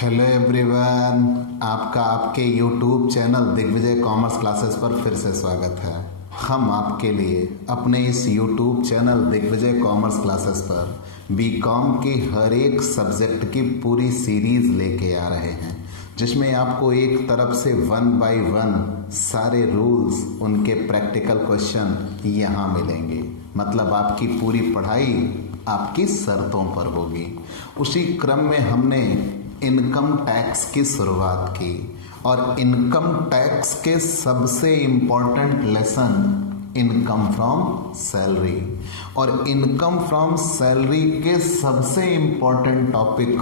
Hello everyone, आपका आपके YouTube channel Digvijay commerce classes पर फिर से स्वागत है। हम आपके लिए अपने इस YouTube channel Digvijay commerce classes पर बीकॉम की हर एक सब्जेक्ट की पूरी सीरीज लेके आ रहे हैं, जिसमें आपको एक तरफ से 1 बाय 1 सारे रूल्स, उनके प्रैक्टिकल क्वेश्चन यहाँ मिलेंगे। मतलब आपकी पूरी पढ़ाई आपकी शर्तों पर होगी। उसी क्रम में हमने इनकम टैक्स की शुरुआत की और इनकम टैक्स के सबसे important lesson income from salary, और इनकम फ्रॉम सैलरी के सबसे इम्पॉर्टेंट टॉपिक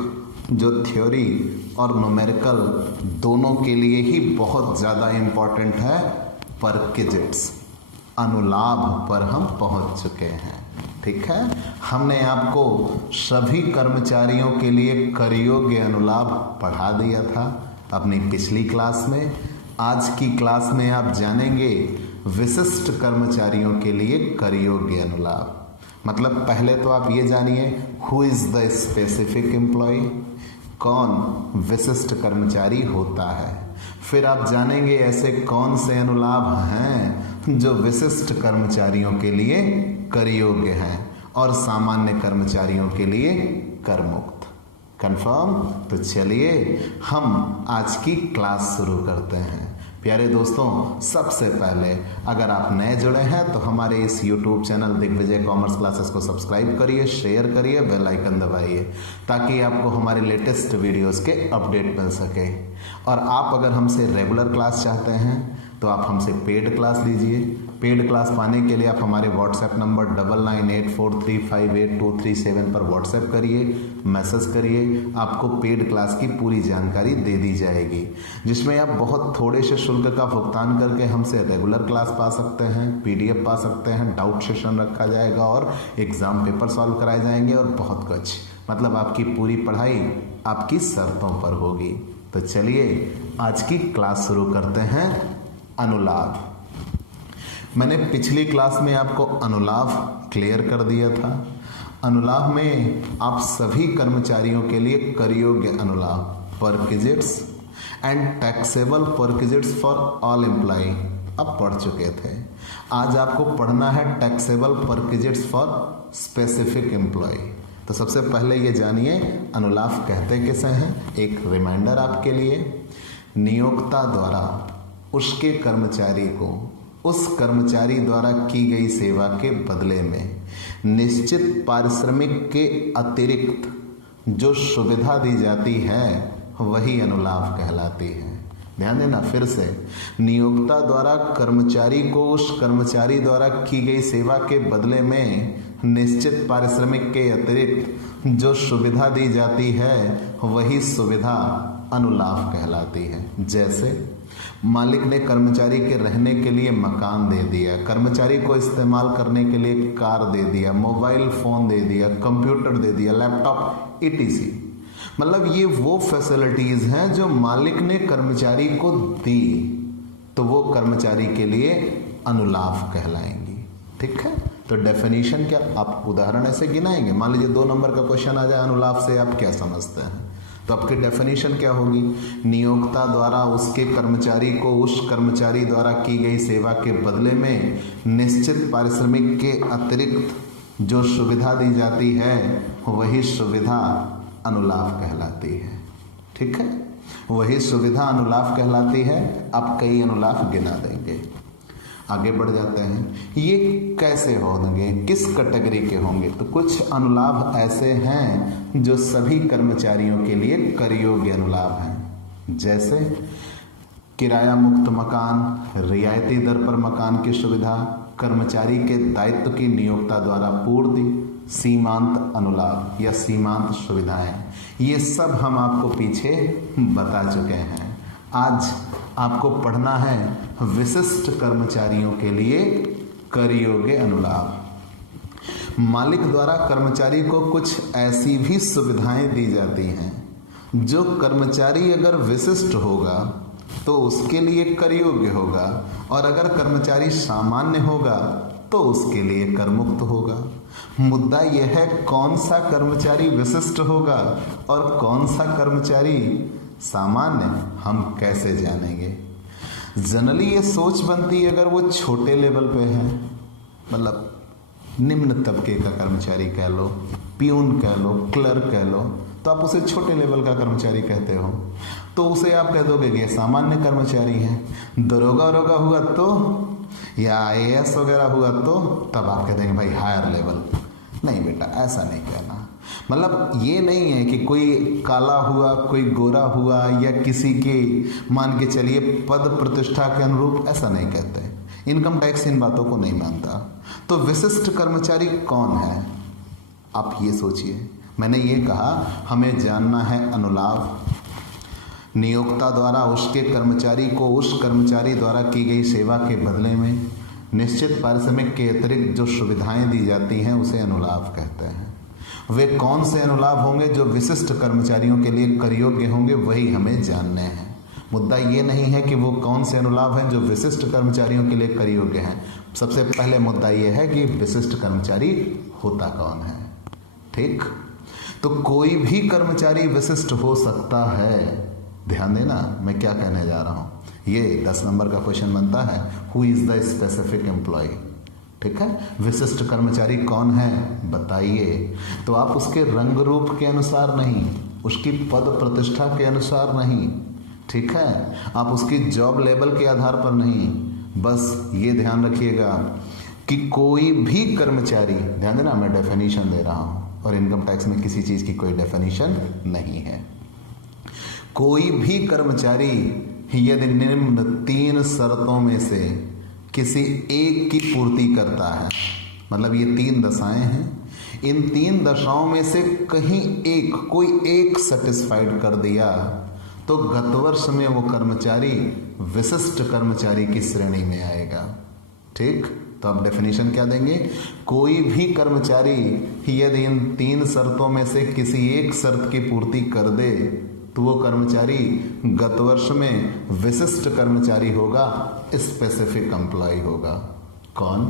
जो थ्योरी और न्यूमेरिकल दोनों के लिए ही बहुत ज़्यादा इम्पॉर्टेंट है, परक्विजिट्स, अनुलाभ पर हम पहुंच चुके हैं। ठीक है, हमने आपको सभी कर्मचारियों के लिए कर योग्य अनुलाभ पढ़ा दिया था अपनी पिछली क्लास में। आज की क्लास में आप जानेंगे विशिष्ट कर्मचारियों के लिए कर योग्य अनुलाभ। मतलब पहले तो आप ये जानिए who is the specific employee, कौन विशिष्ट कर्मचारी होता है। फिर आप जानेंगे ऐसे कौन से अनुलाभ हैं जो विशिष्ट कर्मचारियों के लिए कर योग्य हैं और सामान्य कर्मचारियों के लिए कर मुक्त। कंफर्म? तो चलिए हम आज की क्लास शुरू करते हैं। प्यारे दोस्तों, सबसे पहले अगर आप नए जुड़े हैं तो हमारे इस YouTube channel Digvijay commerce classes को सब्सक्राइब करिए, शेयर करिए, बेल आइकन दबाइए ताकि आपको हमारे लेटेस्ट वीडियोस के अपडेट मिल सके। और आप अगर हमसे रेगुलर क्लास चाहते हैं तो आप हमसे पेड क्लास लीजिए। पेड क्लास पाने के लिए आप हमारे व्हाट्सएप नंबर 9984358237 पर व्हाट्सएप करिए, मैसेज करिए। आपको पेड क्लास की पूरी जानकारी दे दी जाएगी, जिसमें आप बहुत थोड़े से शुल्क का भुगतान करके हमसे रेगुलर क्लास पा सकते हैं, PDF पा सकते हैं, डाउट सेशन रखा जाएगा और एग्ज़ाम पेपर सॉल्व कराए जाएंगे और बहुत कुछ। मतलब आपकी पूरी पढ़ाई आपकी शर्तों पर होगी। तो चलिए आज की क्लास शुरू करते हैं। अनुलाभ। मैंने पिछली क्लास में आपको अनुलाभ क्लियर कर दिया था। अनुलाभ में आप सभी कर्मचारियों के लिए कर योग्य अनुलाभ, perquisites and taxable perquisites for all employ अब पढ़ चुके थे। आज आपको पढ़ना है taxable perquisites for specific employ. तो सबसे पहले ये जानिए अनुलाभ कहते किसे हैं। एक रिमाइंडर आपके लिए, नियोक्ता द्वारा उसके कर्मचारी को उस कर्मचारी द्वारा की गई सेवा के बदले में निश्चित पारिश्रमिक के अतिरिक्त जो सुविधा दी जाती है वही अनुलाभ कहलाती है। ध्यान देना, फिर से, नियोक्ता द्वारा कर्मचारी को उस कर्मचारी द्वारा की गई सेवा के बदले में निश्चित पारिश्रमिक के अतिरिक्त जो सुविधा दी जाती है वही सुविधा अनुलाभ कहलाती है। जैसे मालिक ने कर्मचारी के रहने के लिए मकान दे दिया, कर्मचारी को इस्तेमाल करने के लिए कार दे दिया, मोबाइल फ़ोन दे दिया, कंप्यूटर दे दिया, लैपटॉप etc। मतलब ये वो फैसिलिटीज़ हैं जो मालिक ने कर्मचारी को दी, तो वो कर्मचारी के लिए अनुलाभ कहलाएंगी। ठीक है, तो डेफिनेशन क्या, आप उदाहरण ऐसे गिनाएंगे। मान लीजिए 2 नंबर का क्वेश्चन आ जाए अनुलाभ से, आप क्या समझते हैं? तो आपकी डेफिनेशन क्या होगी? नियोक्ता द्वारा उसके कर्मचारी को उस कर्मचारी द्वारा की गई सेवा के बदले में निश्चित पारिश्रमिक के अतिरिक्त जो सुविधा दी जाती है वही सुविधा अनुलाभ कहलाती है। ठीक है, वही सुविधा अनुलाभ कहलाती है। आप कई अनुलाभ गिना देंगे। आगे बढ़ जाते हैं, ये कैसे होंगे, किस कैटेगरी के होंगे? तो कुछ अनुलाभ ऐसे हैं जो सभी कर्मचारियों के लिए कर योग्य अनुलाभ हैं। जैसे किराया मुक्त मकान, रियायती दर पर मकान की सुविधा, कर्मचारी के दायित्व की नियोक्ता द्वारा पूर्ति, सीमांत अनुलाभ या सीमांत सुविधाएं, ये सब हम आपको पीछे बता चुके हैं। आज आपको पढ़ना है विशिष्ट कर्मचारियों के लिए कर योग्य अनुलाभ। मालिक द्वारा कर्मचारी को कुछ ऐसी भी सुविधाएं दी जाती हैं जो कर्मचारी अगर विशिष्ट होगा तो उसके लिए कर योग्य होगा, और अगर कर्मचारी सामान्य होगा तो उसके लिए कर मुक्त होगा। मुद्दा यह है कौन सा कर्मचारी विशिष्ट होगा और कौन सा कर्मचारी सामान्य, हम कैसे जानेंगे? जनरली ये सोच बनती है अगर वो छोटे लेवल पे है, मतलब निम्न तबके का कर्मचारी कह लो, पियून कह लो, क्लर्क कह लो, तो आप उसे छोटे लेवल का कर्मचारी कहते हो, तो उसे आप कह दोगे कि ये सामान्य कर्मचारी है। दरोगा वरोगा हुआ तो, या आईएएस वगैरह हुआ तो तब आप कह देंगे भाई हायर लेवल। नहीं बेटा, ऐसा नहीं कहना। मतलब ये नहीं है कि कोई काला हुआ, कोई गोरा हुआ, या किसी के मान के चलिए पद प्रतिष्ठा के अनुरूप, ऐसा नहीं कहते। इनकम टैक्स इन बातों को नहीं मानता। तो विशिष्ट कर्मचारी कौन है, आप ये सोचिए। मैंने ये कहा हमें जानना है अनुलाभ। नियोक्ता द्वारा उसके कर्मचारी को उस कर्मचारी द्वारा की गई सेवा के बदले में निश्चित पारिश्रमिक के अतिरिक्त जो सुविधाएं दी जाती हैं उसे अनुलाभ कहते हैं। वे कौन से अनुलाभ होंगे जो विशिष्ट कर्मचारियों के लिए कर योग्य होंगे, वही हमें जानने हैं। मुद्दा ये नहीं है कि वो कौन से अनुलाभ हैं जो विशिष्ट कर्मचारियों के लिए कर योग्य हैं। सबसे पहले मुद्दा ये है कि विशिष्ट कर्मचारी होता कौन है। ठीक, तो कोई भी कर्मचारी विशिष्ट हो सकता है। ध्यान देना मैं क्या कहने जा रहा हूँ। ये 10 नंबर का क्वेश्चन बनता है, who is the specific employee. ठीक है, विशिष्ट कर्मचारी कौन है बताइए। तो आप उसके रंग रूप के अनुसार नहीं, उसकी पद प्रतिष्ठा के अनुसार नहीं, ठीक है, आप उसकी जॉब लेवल के आधार पर नहीं। बस ये ध्यान रखिएगा कि कोई भी कर्मचारी, ध्यान देना मैं डेफिनेशन दे रहा हूं और इनकम टैक्स में किसी चीज की कोई डेफिनेशन नहीं है। कोई भी कर्मचारी यदि निम्न 3 शर्तों में से किसी एक की पूर्ति करता है, मतलब ये 3 दशाएं हैं, इन 3 दशाओं में से कहीं एक, कोई एक सेटिस्फाइड कर दिया, तो गत वर्ष में वो कर्मचारी विशिष्ट कर्मचारी की श्रेणी में आएगा। ठीक, तो आप डेफिनेशन क्या देंगे? कोई भी कर्मचारी यदि इन 3 शर्तों में से किसी एक शर्त की पूर्ति कर दे तो वो कर्मचारी गत वर्ष में विशिष्ट कर्मचारी होगा, स्पेसिफिक एम्प्लॉय होगा। कौन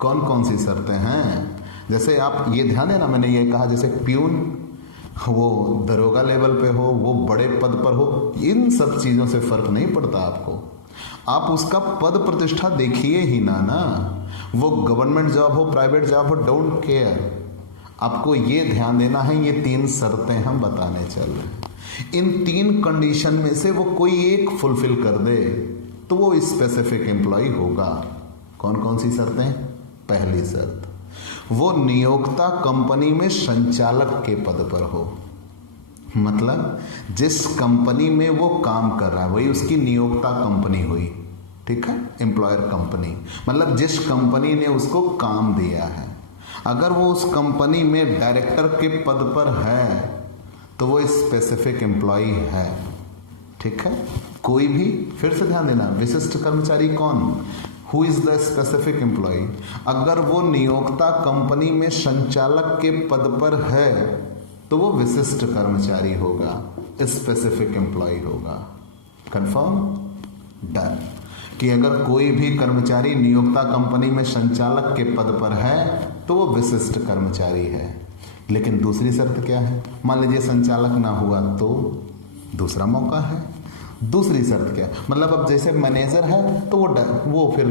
कौन कौन सी शर्तें हैं? जैसे आप ये ध्यान देना, मैंने ये कहा जैसे प्यून, वो दरोगा लेवल पे हो, वो बड़े पद पर हो, इन सब चीज़ों से फर्क नहीं पड़ता आपको। आप उसका पद प्रतिष्ठा देखिए ही ना, वो गवर्नमेंट जॉब हो, प्राइवेट जॉब हो, डोंट केयर। आपको ये ध्यान देना है, ये 3 शर्तें हम बताने चल रहे हैं। इन 3 कंडीशन में से वो कोई एक फुलफिल कर दे तो वो स्पेसिफिक एम्प्लॉय होगा। कौन कौन सी शर्तें? पहली शर्त, वो नियोक्ता कंपनी में संचालक के पद पर हो, मतलब जिस कंपनी में वो काम कर रहा है वही उसकी नियोक्ता कंपनी हुई। ठीक है, एम्प्लॉयर कंपनी, मतलब जिस कंपनी ने उसको काम दिया है। अगर वो उस कंपनी में डायरेक्टर के पद पर है तो वो स्पेसिफिक एम्प्लॉय है। ठीक है, कोई भी, फिर से ध्यान देना, विशिष्ट कर्मचारी कौन? Who is the specific employee? अगर वो नियोक्ता कंपनी में संचालक के पद पर है तो वो विशिष्ट कर्मचारी होगा, स्पेसिफिक एम्प्लॉय होगा। कंफर्म? डन। कि अगर कोई भी कर्मचारी नियोक्ता कंपनी में संचालक के पद पर है तो वो विशिष्ट कर्मचारी है। लेकिन दूसरी शर्त क्या है? मान लीजिए संचालक ना हुआ तो दूसरा मौका है। दूसरी शर्त क्या है? मतलब अब जैसे मैनेजर है तो वो फिर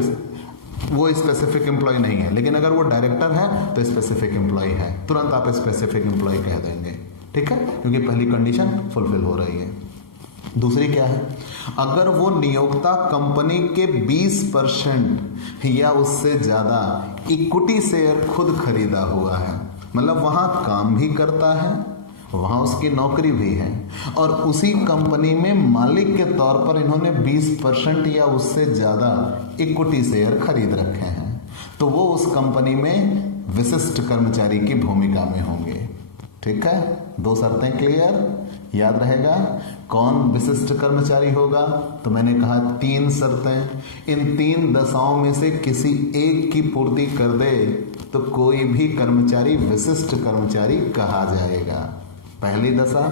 वो स्पेसिफिक एम्प्लॉय नहीं है, लेकिन अगर वो डायरेक्टर है तो स्पेसिफिक एम्प्लॉय है। तुरंत आप स्पेसिफिक एम्प्लॉय कह देंगे। ठीक है, क्योंकि पहली कंडीशन फुलफिल हो रही है। दूसरी क्या है? अगर वो नियोक्ता कंपनी के 20% या उससे ज्यादा इक्विटी शेयर खुद खरीदा हुआ है, मतलब वहां काम भी करता है, वहां उसकी नौकरी भी है, और उसी कंपनी में मालिक के तौर पर इन्होंने 20% या उससे ज्यादा इक्विटी शेयर खरीद रखे हैं, तो वो उस कंपनी में विशिष्ट कर्मचारी की भूमिका में होंगे। ठीक है, 2 शर्तें क्लियर? याद रहेगा कौन विशिष्ट कर्मचारी होगा? तो मैंने कहा 3 शर्तें। इन 3 दशाओं में से किसी एक की पूर्ति कर दे तो कोई भी कर्मचारी विशिष्ट कर्मचारी कहा जाएगा। पहली दशा,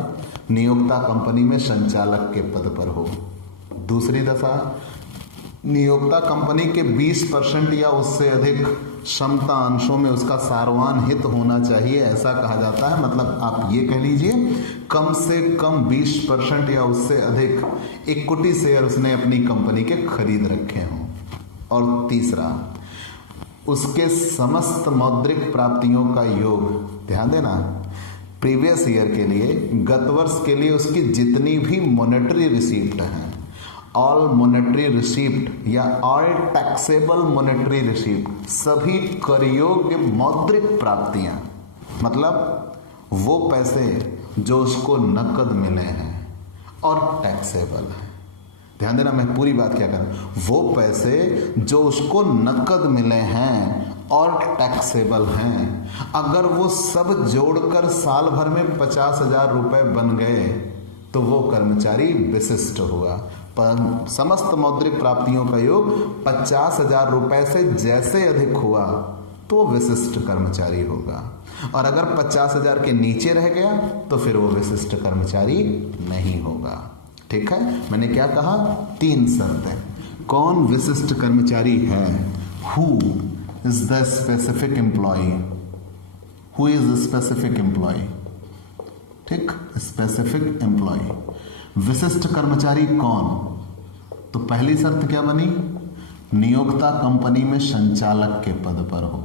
नियोक्ता कंपनी में संचालक के पद पर हो। दूसरी दशा, नियोक्ता कंपनी के 20% या उससे अधिक क्षमता अंशों में उसका सारवान हित होना चाहिए, ऐसा कहा जाता है। मतलब आप ये कह लीजिए कम से कम 20% या उससे अधिक इक्विटी शेयर उसने अपनी कंपनी के खरीद रखे हों। और तीसरा, उसके समस्त मौद्रिक प्राप्तियों का योग, ध्यान देना, प्रीवियस ईयर के लिए, गत वर्ष के लिए उसकी जितनी भी मॉनेटरी रिसीप्ट हैं, ऑल मॉनेटरी रिसीप्ट या ऑल टैक्सेबल मॉनेटरी रिसीप्ट, सभी कर योग्य मौद्रिक प्राप्तियां, मतलब वो पैसे जो उसको नकद मिले हैं और टैक्सेबल है। ध्यान देना, मैं पूरी बात क्या कर रहा हूं, वो पैसे जो उसको नकद मिले हैं और टैक्सेबल हैं, अगर वो सब जोड़कर साल भर में 50,000 रुपए बन गए तो वो कर्मचारी विशिष्ट हुआ। पर समस्त मौद्रिक प्राप्तियों का योग 50,000 रुपए से जैसे अधिक हुआ तो वो विशिष्ट कर्मचारी होगा, और अगर 50,000 के नीचे रह गया तो फिर वो विशिष्ट कर्मचारी नहीं होगा। ठीक है, मैंने क्या कहा, 3 शर्तें। कौन विशिष्ट कर्मचारी है? Who is the specific employee, who is specific employee, ठीक, स्पेसिफिक एम्प्लॉय। विशिष्ट कर्मचारी कौन? तो पहली शर्त क्या बनी, नियोक्ता कंपनी में संचालक के पद पर हो,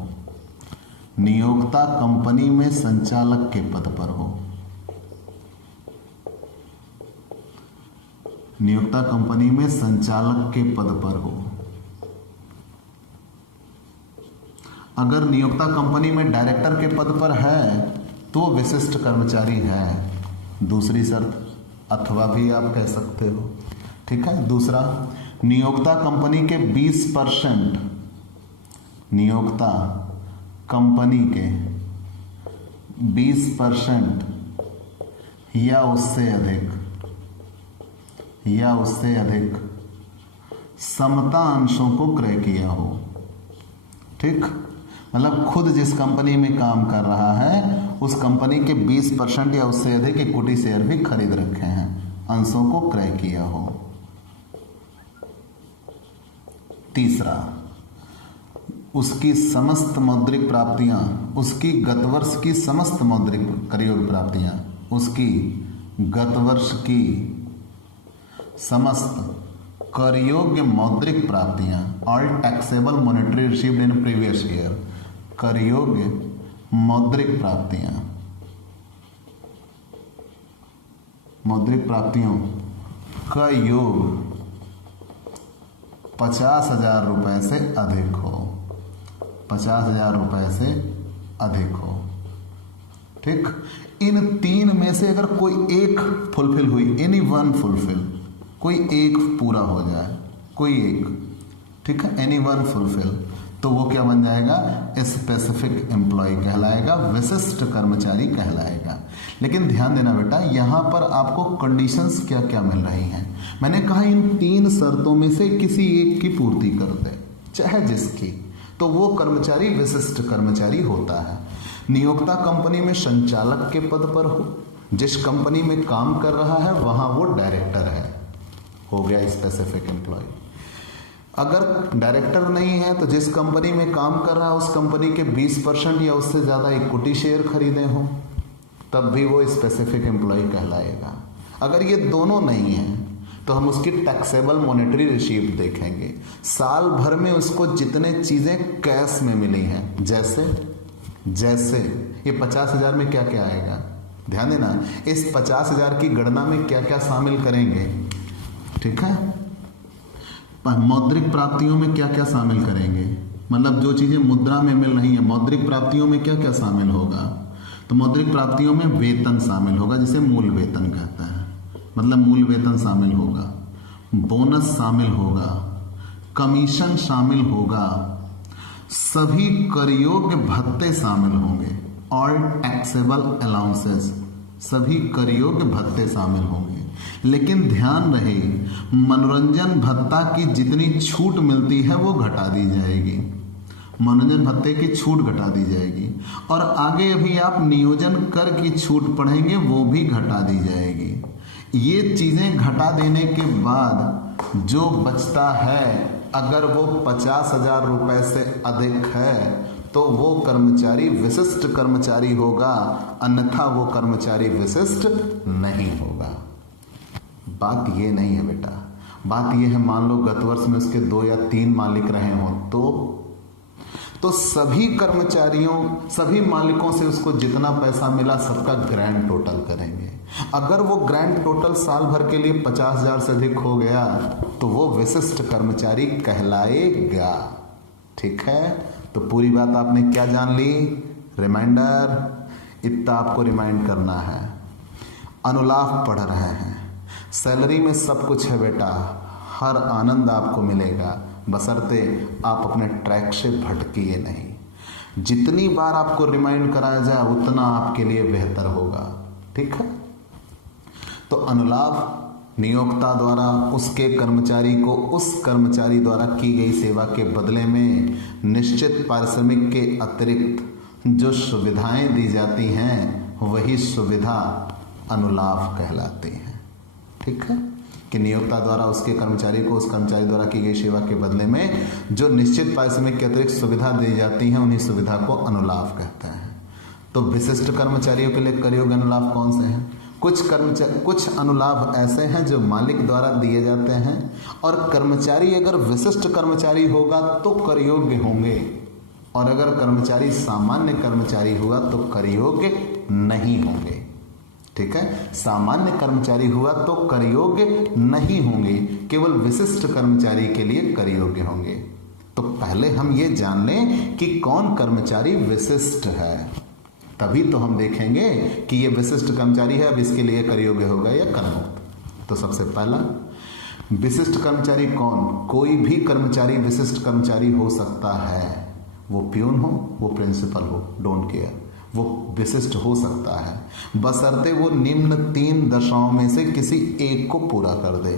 नियोक्ता कंपनी में संचालक के पद पर हो, नियोक्ता कंपनी में संचालक के पद पर हो। अगर नियोक्ता कंपनी में डायरेक्टर के पद पर है तो विशिष्ट कर्मचारी है। दूसरी शर्त, अथवा भी आप कह सकते हो, ठीक है। दूसरा, नियोक्ता कंपनी के 20%, नियोक्ता कंपनी के 20% या उससे अधिक, या उससे अधिक समता अंशों को क्रय किया हो, ठीक, मतलब खुद जिस कंपनी में काम कर रहा है उस कंपनी के 20% या उससे अधिक इक्विटी शेयर भी खरीद रखे हैं, अंशों को क्रय किया हो। तीसरा, उसकी समस्त मौद्रिक प्राप्तियां, उसकी गत वर्ष की समस्त मौद्रिक करयोग प्राप्तियां, उसकी गत वर्ष की समस्त कर योग्य मौद्रिक प्राप्तियां, all taxable monetary received in previous year, कर योग्य मौद्रिक प्राप्तियां, मौद्रिक प्राप्तियों का योग 50,000 रुपए से अधिक हो, 50,000 रुपए से अधिक हो, ठीक। इन 3 में से अगर कोई एक फुलफिल हुई, एनी वन फुलफिल, कोई एक पूरा हो जाए, कोई एक, ठीक है, एनी वन फुलफिल, तो वो क्या बन जाएगा, स्पेसिफिक एम्प्लॉय कहलाएगा, विशिष्ट कर्मचारी कहलाएगा। लेकिन ध्यान देना बेटा, यहां पर आपको कंडीशंस क्या क्या मिल रही हैं। मैंने कहा इन 3 शर्तों में से किसी एक की पूर्ति कर दे, चाहे जिसकी, तो वो कर्मचारी विशिष्ट कर्मचारी होता है। नियोक्ता कंपनी में संचालक के पद पर हो, जिस कंपनी में काम कर रहा है वहां वो डायरेक्टर है, हो गया स्पेसिफिक एम्प्लॉय। अगर डायरेक्टर नहीं है तो जिस कंपनी में काम कर रहा है उस कंपनी के 20% या उससे ज़्यादा इक्विटी शेयर खरीदे हों, तब भी वो स्पेसिफिक एम्प्लॉय कहलाएगा। अगर ये दोनों नहीं हैं तो हम उसकी टैक्सेबल मॉनेटरी रिसीप्ट देखेंगे, साल भर में उसको जितने चीज़ें कैश में मिली हैं, जैसे ये 50,000 में क्या क्या आएगा, ध्यान देना, इस 50,000 की गणना में क्या क्या शामिल करेंगे, ठीक है। मौद्रिक प्राप्तियों में क्या क्या शामिल करेंगे, मतलब जो चीजें मुद्रा में मिल रही है, मौद्रिक प्राप्तियों में क्या क्या शामिल होगा, तो मौद्रिक प्राप्तियों में वेतन शामिल होगा, जिसे मूल वेतन कहता है, मतलब मूल वेतन शामिल होगा, बोनस शामिल होगा, कमीशन शामिल होगा, सभी कर योग्य भत्ते शामिल होंगे, ऑल टैक्सेबल अलाउंसेस, सभी कर योग्य भत्ते शामिल होंगे। लेकिन ध्यान रहे, मनोरंजन भत्ता की जितनी छूट मिलती है वो घटा दी जाएगी, मनोरंजन भत्ते की छूट घटा दी जाएगी, और आगे अभी आप नियोजन कर की छूट पढ़ेंगे वो भी घटा दी जाएगी। ये चीजें घटा देने के बाद जो बचता है, अगर वो 50,000 रुपए से अधिक है तो वो कर्मचारी विशिष्ट कर्मचारी होगा, अन्यथा वो कर्मचारी विशिष्ट नहीं होगा। बात ये नहीं है बेटा, बात ये है मान लो गत वर्ष में उसके 2 या 3 मालिक रहे हों तो सभी कर्मचारियों, सभी मालिकों से उसको जितना पैसा मिला सबका ग्रैंड टोटल करेंगे। अगर वो ग्रैंड टोटल साल भर के लिए 50,000 से अधिक हो गया तो वो विशिष्ट कर्मचारी कहलाएगा। ठीक है, तो पूरी बात आपने क्या जान ली? रिमाइंडर, इतना आपको रिमाइंड करना है। अनुलाभ पढ़ रहे हैं, सैलरी में सब कुछ है बेटा, हर आनंद आपको मिलेगा, बशर्ते आप अपने ट्रैक से भटकिए नहीं। जितनी बार आपको रिमाइंड कराया जाए उतना आपके लिए बेहतर होगा। ठीक है, तो अनुलाभ नियोक्ता द्वारा उसके कर्मचारी को उस कर्मचारी द्वारा की गई सेवा के बदले में निश्चित पारिश्रमिक के अतिरिक्त जो सुविधाएं दी जाती हैं वही सुविधा अनुलाभ कहलाती हैं। ठीक है, कि नियोक्ता द्वारा उसके कर्मचारी को उस कर्मचारी द्वारा की गई सेवा के बदले में जो निश्चित पारिश्रमिक के अतिरिक्त सुविधा दी जाती हैं उन्हीं सुविधा को अनुलाभ कहते हैं। तो विशिष्ट कर्मचारियों के लिए कर योग्य अनुलाभ कौन से हैं? कुछ अनुलाभ ऐसे हैं जो मालिक द्वारा दिए जाते हैं और कर्मचारी अगर विशिष्ट कर्मचारी होगा तो कर योग्य होंगे, और अगर कर्मचारी सामान्य कर्मचारी हुआ तो कर योग्य नहीं होंगे। ठीक है, सामान्य कर्मचारी हुआ तो कर योग्य नहीं होंगे, केवल विशिष्ट कर्मचारी के लिए कर योग्य होंगे। तो पहले हम ये जान लें कि कौन कर्मचारी विशिष्ट है, तभी तो हम देखेंगे कि ये विशिष्ट कर्मचारी है, अब इसके लिए कर योग्य होगा या कर मुक्त। तो सबसे पहला विशिष्ट कर्मचारी कौन? कोई भी कर्मचारी विशिष्ट कर्मचारी हो सकता है, वो प्यून हो, वो प्रिंसिपल हो, डोंट केयर, वो विशिष्ट हो सकता है, बशर्ते वो निम्न 3 दशाओं में से किसी एक को पूरा कर दे।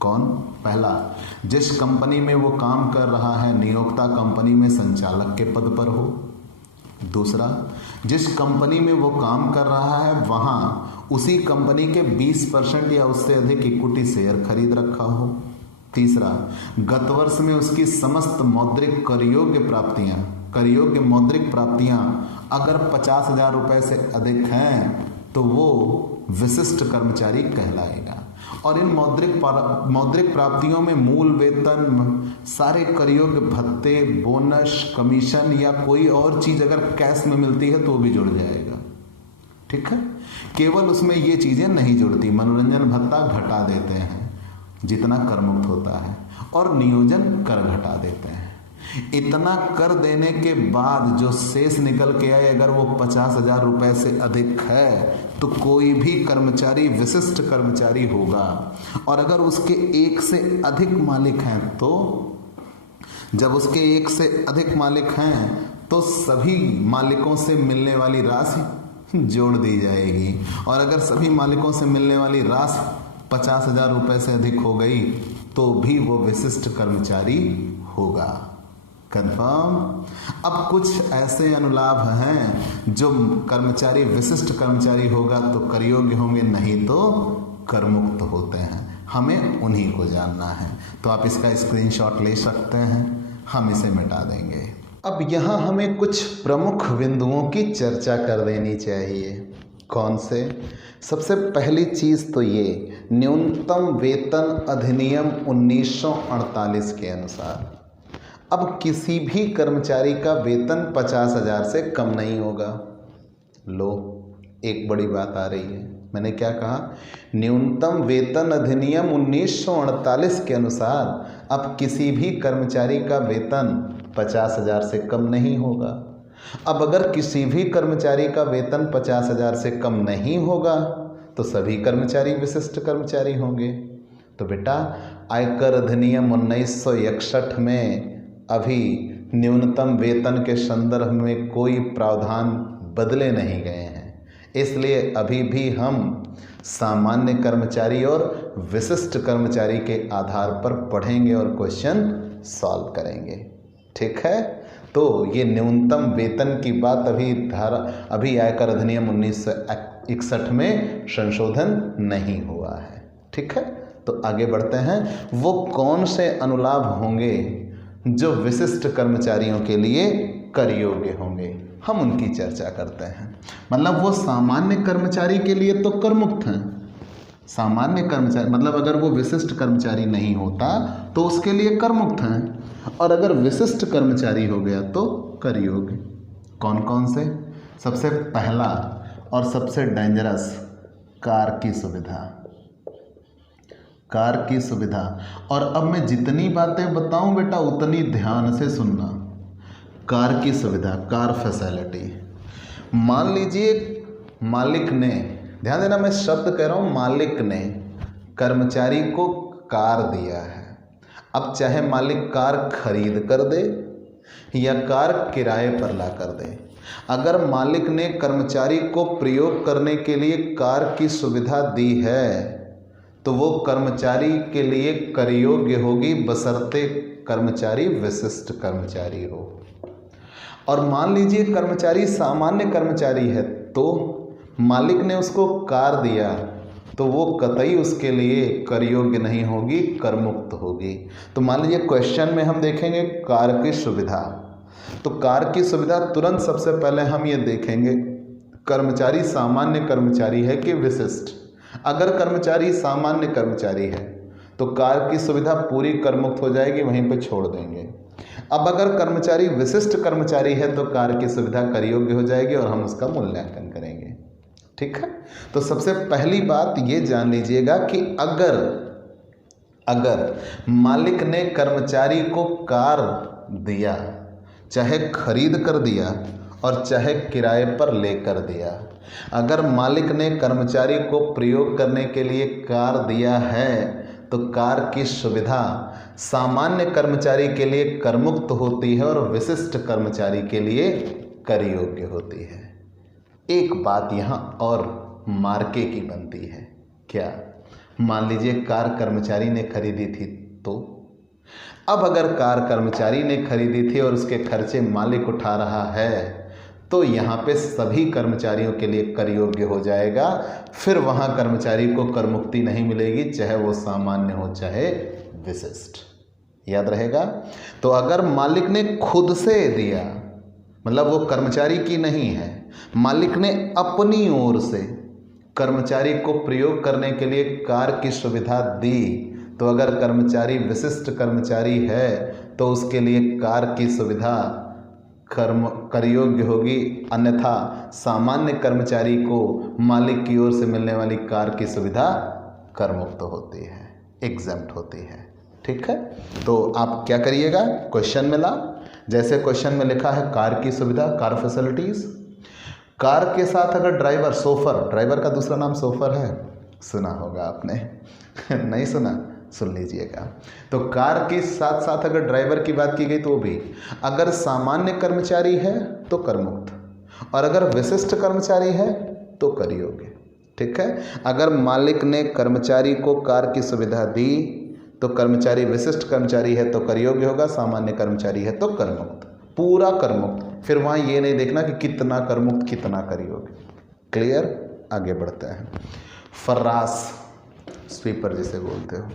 कौन? पहला, जिस कंपनी में वो काम कर रहा है नियोक्ता कंपनी में संचालक के पद पर हो। दूसरा, जिस कंपनी में वो काम कर रहा है वहाँ उसी कंपनी के 20% या उससे अधिक इक्विटी शेयर खरीद रखा हो। तीसरा, गत वर्ष में उसकी समस्त मौद्रिक कर योग्य मौद्रिक प्राप्तियां अगर 50,000 रुपए से अधिक हैं तो वो विशिष्ट कर्मचारी कहलाएगा। और इन मौद्रिक प्राप्तियों में मूल वेतन, सारे कर योग्य भत्ते, बोनस, कमीशन या कोई और चीज अगर कैश में मिलती है तो वो भी जुड़ जाएगा। ठीक है, केवल उसमें ये चीजें नहीं जुड़ती, मनोरंजन भत्ता घटा देते हैं जितना कर मुक्त होता है, और नियोजन कर घटा देते हैं। इतना कर देने के बाद जो शेष निकल के आए अगर वो 50,000 रुपए से अधिक है तो कोई भी कर्मचारी विशिष्ट कर्मचारी होगा। और अगर उसके एक से अधिक मालिक हैं तो जब उसके एक से अधिक मालिक हैं तो सभी मालिकों से मिलने वाली राशि जोड़ दी जाएगी, और अगर सभी मालिकों से मिलने वाली राशि 50,000 रुपए से अधिक हो गई तो भी वो विशिष्ट कर्मचारी होगा। कंफर्म। अब कुछ ऐसे अनुलाभ हैं जो कर्मचारी विशिष्ट कर्मचारी होगा तो कर योग्य होंगे, नहीं तो कर मुक्त होते हैं, हमें उन्हीं को जानना है। तो आप इसका स्क्रीनशॉट ले सकते हैं, हम इसे मिटा देंगे। अब यहाँ हमें कुछ प्रमुख बिंदुओं की चर्चा कर देनी चाहिए। कौन से? सबसे पहली चीज़ तो ये, न्यूनतम वेतन अधिनियम 1948 के अनुसार अब किसी भी कर्मचारी का वेतन 50,000 से कम नहीं होगा। लो, एक बड़ी बात आ रही है, मैंने क्या कहा? न्यूनतम वेतन अधिनियम 1948 के अनुसार अब किसी भी कर्मचारी का वेतन 50,000 से कम नहीं होगा। अब अगर किसी भी कर्मचारी का वेतन 50,000 से कम नहीं होगा तो सभी कर्मचारी विशिष्ट कर्मचारी होंगे। तो बेटा, आयकर अधिनियम 1961 में अभी न्यूनतम वेतन के संदर्भ में कोई प्रावधान बदले नहीं गए हैं, इसलिए अभी भी हम सामान्य कर्मचारी और विशिष्ट कर्मचारी के आधार पर पढ़ेंगे और क्वेश्चन सॉल्व करेंगे। ठीक है, तो ये न्यूनतम वेतन की बात अभी आयकर अधिनियम 1961 में संशोधन नहीं हुआ है। ठीक है, तो आगे बढ़ते हैं। वो कौन से अनुलाभ होंगे जो विशिष्ट कर्मचारियों के लिए कर योग्य होंगे, हम उनकी चर्चा करते हैं। मतलब वो सामान्य कर्मचारी के लिए तो कर मुक्त हैं। सामान्य कर्मचारी मतलब अगर वो विशिष्ट कर्मचारी नहीं होता तो उसके लिए कर मुक्त हैं, और अगर विशिष्ट कर्मचारी हो गया तो कर योग्य। कौन कौन से? सबसे पहला और सबसे डेंजरस, कार की सुविधा। कार की सुविधा। और अब मैं जितनी बातें बताऊं बेटा उतनी ध्यान से सुनना। कार की सुविधा, कार फैसिलिटी। मान लीजिए मालिक ने, ध्यान देना मैं शब्द कह रहा हूं, मालिक ने कर्मचारी को कार दिया है। अब चाहे मालिक कार खरीद कर दे या कार किराए पर ला कर दे, अगर मालिक ने कर्मचारी को प्रयोग करने के लिए कार की सुविधा दी है तो वो कर्मचारी के लिए कर योग्य होगी, बशर्ते कर्मचारी विशिष्ट कर्मचारी हो। और मान लीजिए कर्मचारी सामान्य कर्मचारी है तो मालिक ने उसको कार दिया तो वो कतई उसके लिए कर योग्य नहीं होगी, कर मुक्त होगी। तो मान लीजिए क्वेश्चन में हम देखेंगे कार की सुविधा, तो कार की सुविधा तुरंत सबसे पहले हम ये देखेंगे कर्मचारी सामान्य कर्मचारी है कि विशिष्ट। अगर कर्मचारी सामान्य कर्मचारी है तो कार की सुविधा पूरी कर मुक्त हो जाएगी, वहीं पे छोड़ देंगे। अब अगर कर्मचारी विशिष्ट कर्मचारी है तो कार की सुविधा कर योग्य हो जाएगी और हम उसका मूल्यांकन करेंगे। ठीक है, तो सबसे पहली बात ये जान लीजिएगा कि अगर मालिक ने कर्मचारी को कार दिया, चाहे खरीद कर दिया और चाहे किराए पर लेकर दिया, अगर मालिक ने कर्मचारी को प्रयोग करने के लिए कार दिया है तो कार की सुविधा सामान्य कर्मचारी के लिए कर मुक्त होती है और विशिष्ट कर्मचारी के लिए कर योग्य होती है। एक बात यहाँ और मार्के की बनती है। क्या? मान लीजिए कार कर्मचारी ने खरीदी थी तो अब अगर कार कर्मचारी ने खरीदी थी और उसके खर्चे मालिक उठा रहा है तो यहाँ पे सभी कर्मचारियों के लिए कर योग्य हो जाएगा। फिर वहाँ कर्मचारी को कर मुक्ति नहीं मिलेगी, चाहे वो सामान्य हो चाहे विशिष्ट। याद रहेगा? तो अगर मालिक ने खुद से दिया, मतलब वो कर्मचारी की नहीं है, मालिक ने अपनी ओर से कर्मचारी को प्रयोग करने के लिए कार की सुविधा दी, तो अगर कर्मचारी विशिष्ट कर्मचारी है तो उसके लिए कार की सुविधा कर योग्य होगी, अन्यथा सामान्य कर्मचारी को मालिक की ओर से मिलने वाली कार की सुविधा कर मुक्त होती है, एग्जम्प्ट होती है। ठीक है, तो आप क्या करिएगा, क्वेश्चन में ला, जैसे क्वेश्चन में लिखा है कार की सुविधा, कार फैसिलिटीज, कार के साथ अगर ड्राइवर, सोफर, ड्राइवर का दूसरा नाम सोफर है, सुना होगा आपने नहीं सुना? सुन लीजिएगा। तो कार के साथ साथ अगर ड्राइवर की बात की गई तो वो भी, अगर सामान्य कर्मचारी है तो कर मुक्त, और अगर विशिष्ट कर्मचारी है तो कर योग्य। ठीक है, अगर मालिक ने कर्मचारी को कार की सुविधा दी तो कर्मचारी विशिष्ट कर्मचारी है तो कर योग्य होगा, सामान्य कर्मचारी है तो कर मुक्त, पूरा कर मुक्त। फिर वहाँ ये नहीं देखना कि कितना कर मुक्त कितना कर योग्य। क्लियर? आगे बढ़ते हैं। फर्रास, स्वीपर जिसे बोलते हो,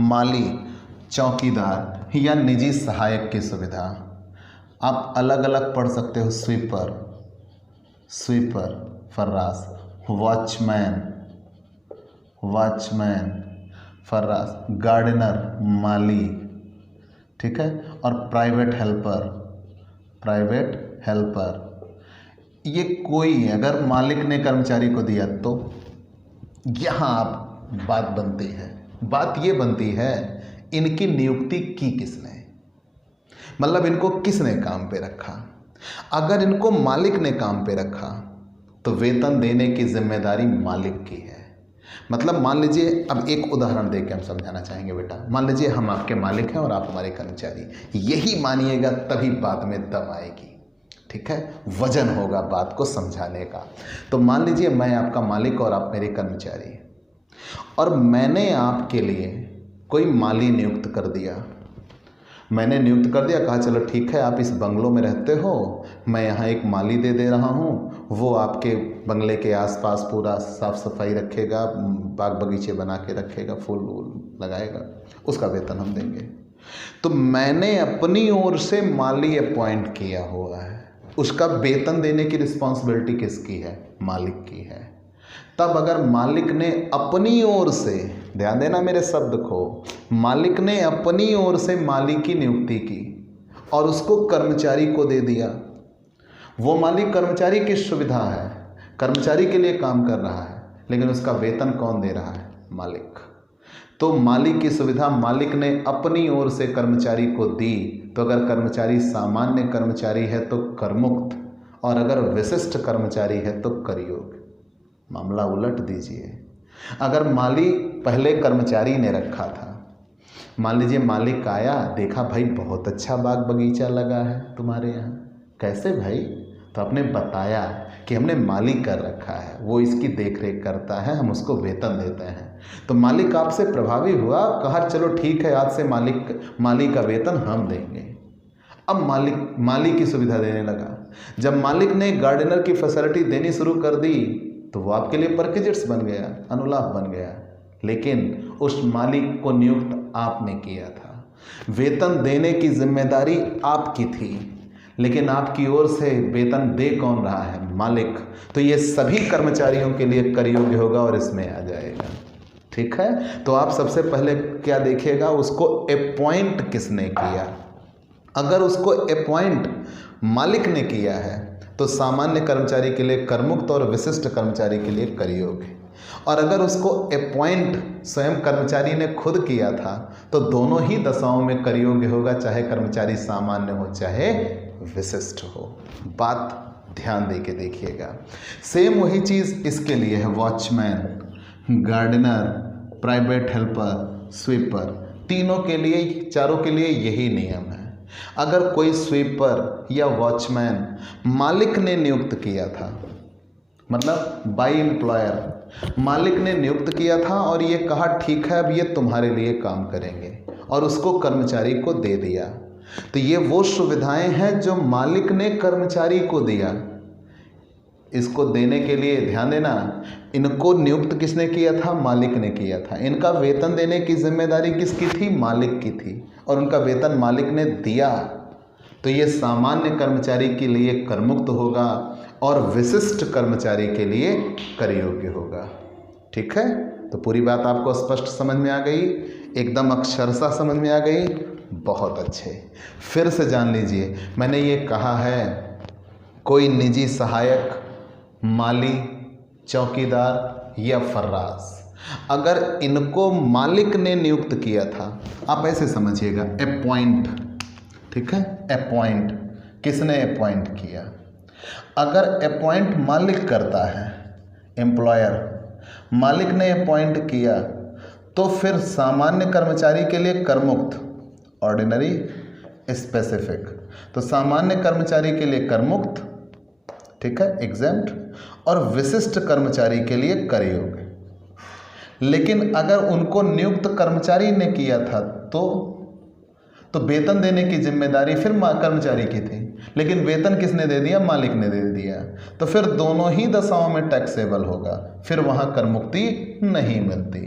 माली, चौकीदार या निजी सहायक की सुविधा। आप अलग अलग पढ़ सकते हो, स्वीपर, फर्रास, वॉचमैन, फर्रास, गार्डनर, माली। ठीक है, और प्राइवेट हेल्पर, ये कोई अगर मालिक ने कर्मचारी को दिया तो यहाँ आप बात बनती है, बात ये बनती है इनकी नियुक्ति की किसने, मतलब इनको किसने काम पे रखा। अगर इनको मालिक ने काम पे रखा तो वेतन देने की जिम्मेदारी मालिक की है। मतलब मान लीजिए, अब एक उदाहरण देके हम समझाना चाहेंगे बेटा। मान लीजिए हम आपके मालिक हैं और आप हमारे कर्मचारी, यही मानिएगा तभी बात में दम आएगी। ठीक है, वजन होगा बात को समझाने का। तो मान लीजिए मैं आपका मालिक और आप मेरे कर्मचारी, और मैंने आपके लिए कोई माली नियुक्त कर दिया। मैंने नियुक्त कर दिया, कहा चलो ठीक है आप इस बंगलों में रहते हो, मैं यहाँ एक माली दे रहा हूँ, वो आपके बंगले के आसपास पूरा साफ सफाई रखेगा, बाग बगीचे बना के रखेगा, फूल वूल लगाएगा, उसका वेतन हम देंगे। तो मैंने अपनी ओर से माली अपॉइंट किया हुआ है, उसका वेतन देने की रिस्पॉन्सिबिलिटी किसकी है? मालिक की है। तब अगर मालिक ने अपनी ओर से, ध्यान देना मेरे शब्द को, मालिक ने अपनी ओर से माली की नियुक्ति की और उसको कर्मचारी को दे दिया, वो मालिक कर्मचारी की सुविधा है, कर्मचारी के लिए काम कर रहा है, लेकिन उसका वेतन कौन दे रहा है? मालिक। तो मालिक की सुविधा मालिक ने अपनी ओर से कर्मचारी को दी, तो अगर कर्मचारी सामान्य कर्मचारी है तो करमुक्त, और अगर विशिष्ट कर्मचारी है तो करयोग्य। मामला उलट दीजिए। अगर माली पहले कर्मचारी ने रखा था, मान लीजिए मालिक आया, देखा भाई बहुत अच्छा बाग बगीचा लगा है तुम्हारे यहाँ, कैसे भाई? तो आपने बताया कि हमने माली कर रखा है, वो इसकी देख रेख करता है, हम उसको वेतन देते हैं। तो मालिक आपसे प्रभावी हुआ, कहा चलो ठीक है, आज से माली का वेतन हम देंगे। अब माली की सुविधा देने लगा। जब मालिक ने गार्डनर की फैसिलिटी देनी शुरू कर दी तो वो आपके लिए परक्विजिट्स बन गया, अनुलाभ बन गया, लेकिन उस मालिक को नियुक्त आपने किया था। वेतन देने की जिम्मेदारी आपकी थी, लेकिन आपकी ओर से वेतन दे कौन रहा है? मालिक। तो ये सभी कर्मचारियों के लिए कर योग्य होगा और इसमें आ जाएगा। ठीक है, तो आप सबसे पहले क्या देखिएगा, उसको अपॉइंट किसने किया। अगर उसको अपॉइंट मालिक ने किया है तो सामान्य कर्मचारी के लिए करमुक्त और विशिष्ट कर्मचारी के लिए कर योग्य। और अगर उसको अपॉइंट स्वयं कर्मचारी ने खुद किया था तो दोनों ही दशाओं में कर योग्य होगा, चाहे कर्मचारी सामान्य हो चाहे विशिष्ट हो। बात ध्यान दे के देखिएगा। सेम वही चीज़ इसके लिए है। Watchman, gardener, private helper, sweeper, तीनों के लिए, चारों के लिए यही नियम है। अगर कोई स्वीपर या वॉचमैन मालिक ने नियुक्त किया था, मतलब बाई एम्प्लॉयर, मालिक ने नियुक्त किया था और ये कहा ठीक है अब ये तुम्हारे लिए काम करेंगे, और उसको कर्मचारी को दे दिया, तो ये वो सुविधाएं हैं जो मालिक ने कर्मचारी को दिया। इसको देने के लिए ध्यान देना, इनको नियुक्त किसने किया था? मालिक ने किया था। इनका वेतन देने की जिम्मेदारी किसकी थी? मालिक की थी, और उनका वेतन मालिक ने दिया, तो ये सामान्य कर्मचारी के लिए करमुक्त होगा और विशिष्ट कर्मचारी के लिए कर योग्य होगा। ठीक है, तो पूरी बात आपको स्पष्ट समझ में आ गई, एकदम अक्षरशः समझ में आ गई। बहुत अच्छे, फिर से जान लीजिए, मैंने ये कहा है कोई निजी सहायक, माली, चौकीदार या फर्राश, अगर इनको मालिक ने नियुक्त किया था, आप ऐसे समझिएगा, अपॉइंट। ठीक है, अपॉइंट, किसने अपॉइंट किया? अगर अपॉइंट मालिक करता है, एम्प्लॉयर, मालिक ने अपॉइंट किया, तो फिर सामान्य कर्मचारी के लिए करमुक्त, ऑर्डिनरी, स्पेसिफिक, तो सामान्य कर्मचारी के लिए करमुक्त, ठीक है, एग्जेम्प्ट, और विशिष्ट कर्मचारी के लिए कर योग्य। लेकिन अगर उनको नियुक्त कर्मचारी ने किया था तो वेतन देने की जिम्मेदारी फिर कर्मचारी की थी, लेकिन वेतन किसने दे दिया? मालिक ने दे दिया, तो फिर दोनों ही दशाओं में टैक्सेबल होगा, फिर वहाँ कर मुक्ति नहीं मिलती।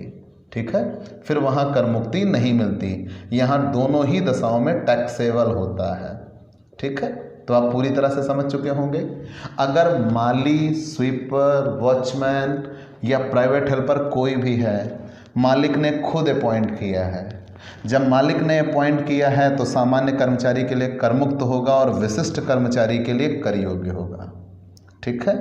ठीक है, फिर वहाँ कर मुक्ति नहीं मिलती, यहाँ दोनों ही दशाओं में टैक्सेबल होता है। ठीक है, तो आप पूरी तरह से समझ चुके होंगे। अगर माली, स्वीपर, वॉचमैन या प्राइवेट हेल्पर कोई भी है, मालिक ने खुद अपॉइंट किया है, जब मालिक ने अपॉइंट किया है तो सामान्य कर्मचारी के लिए करमुक्त होगा और विशिष्ट कर्मचारी के लिए कर योग्य होगा। ठीक है,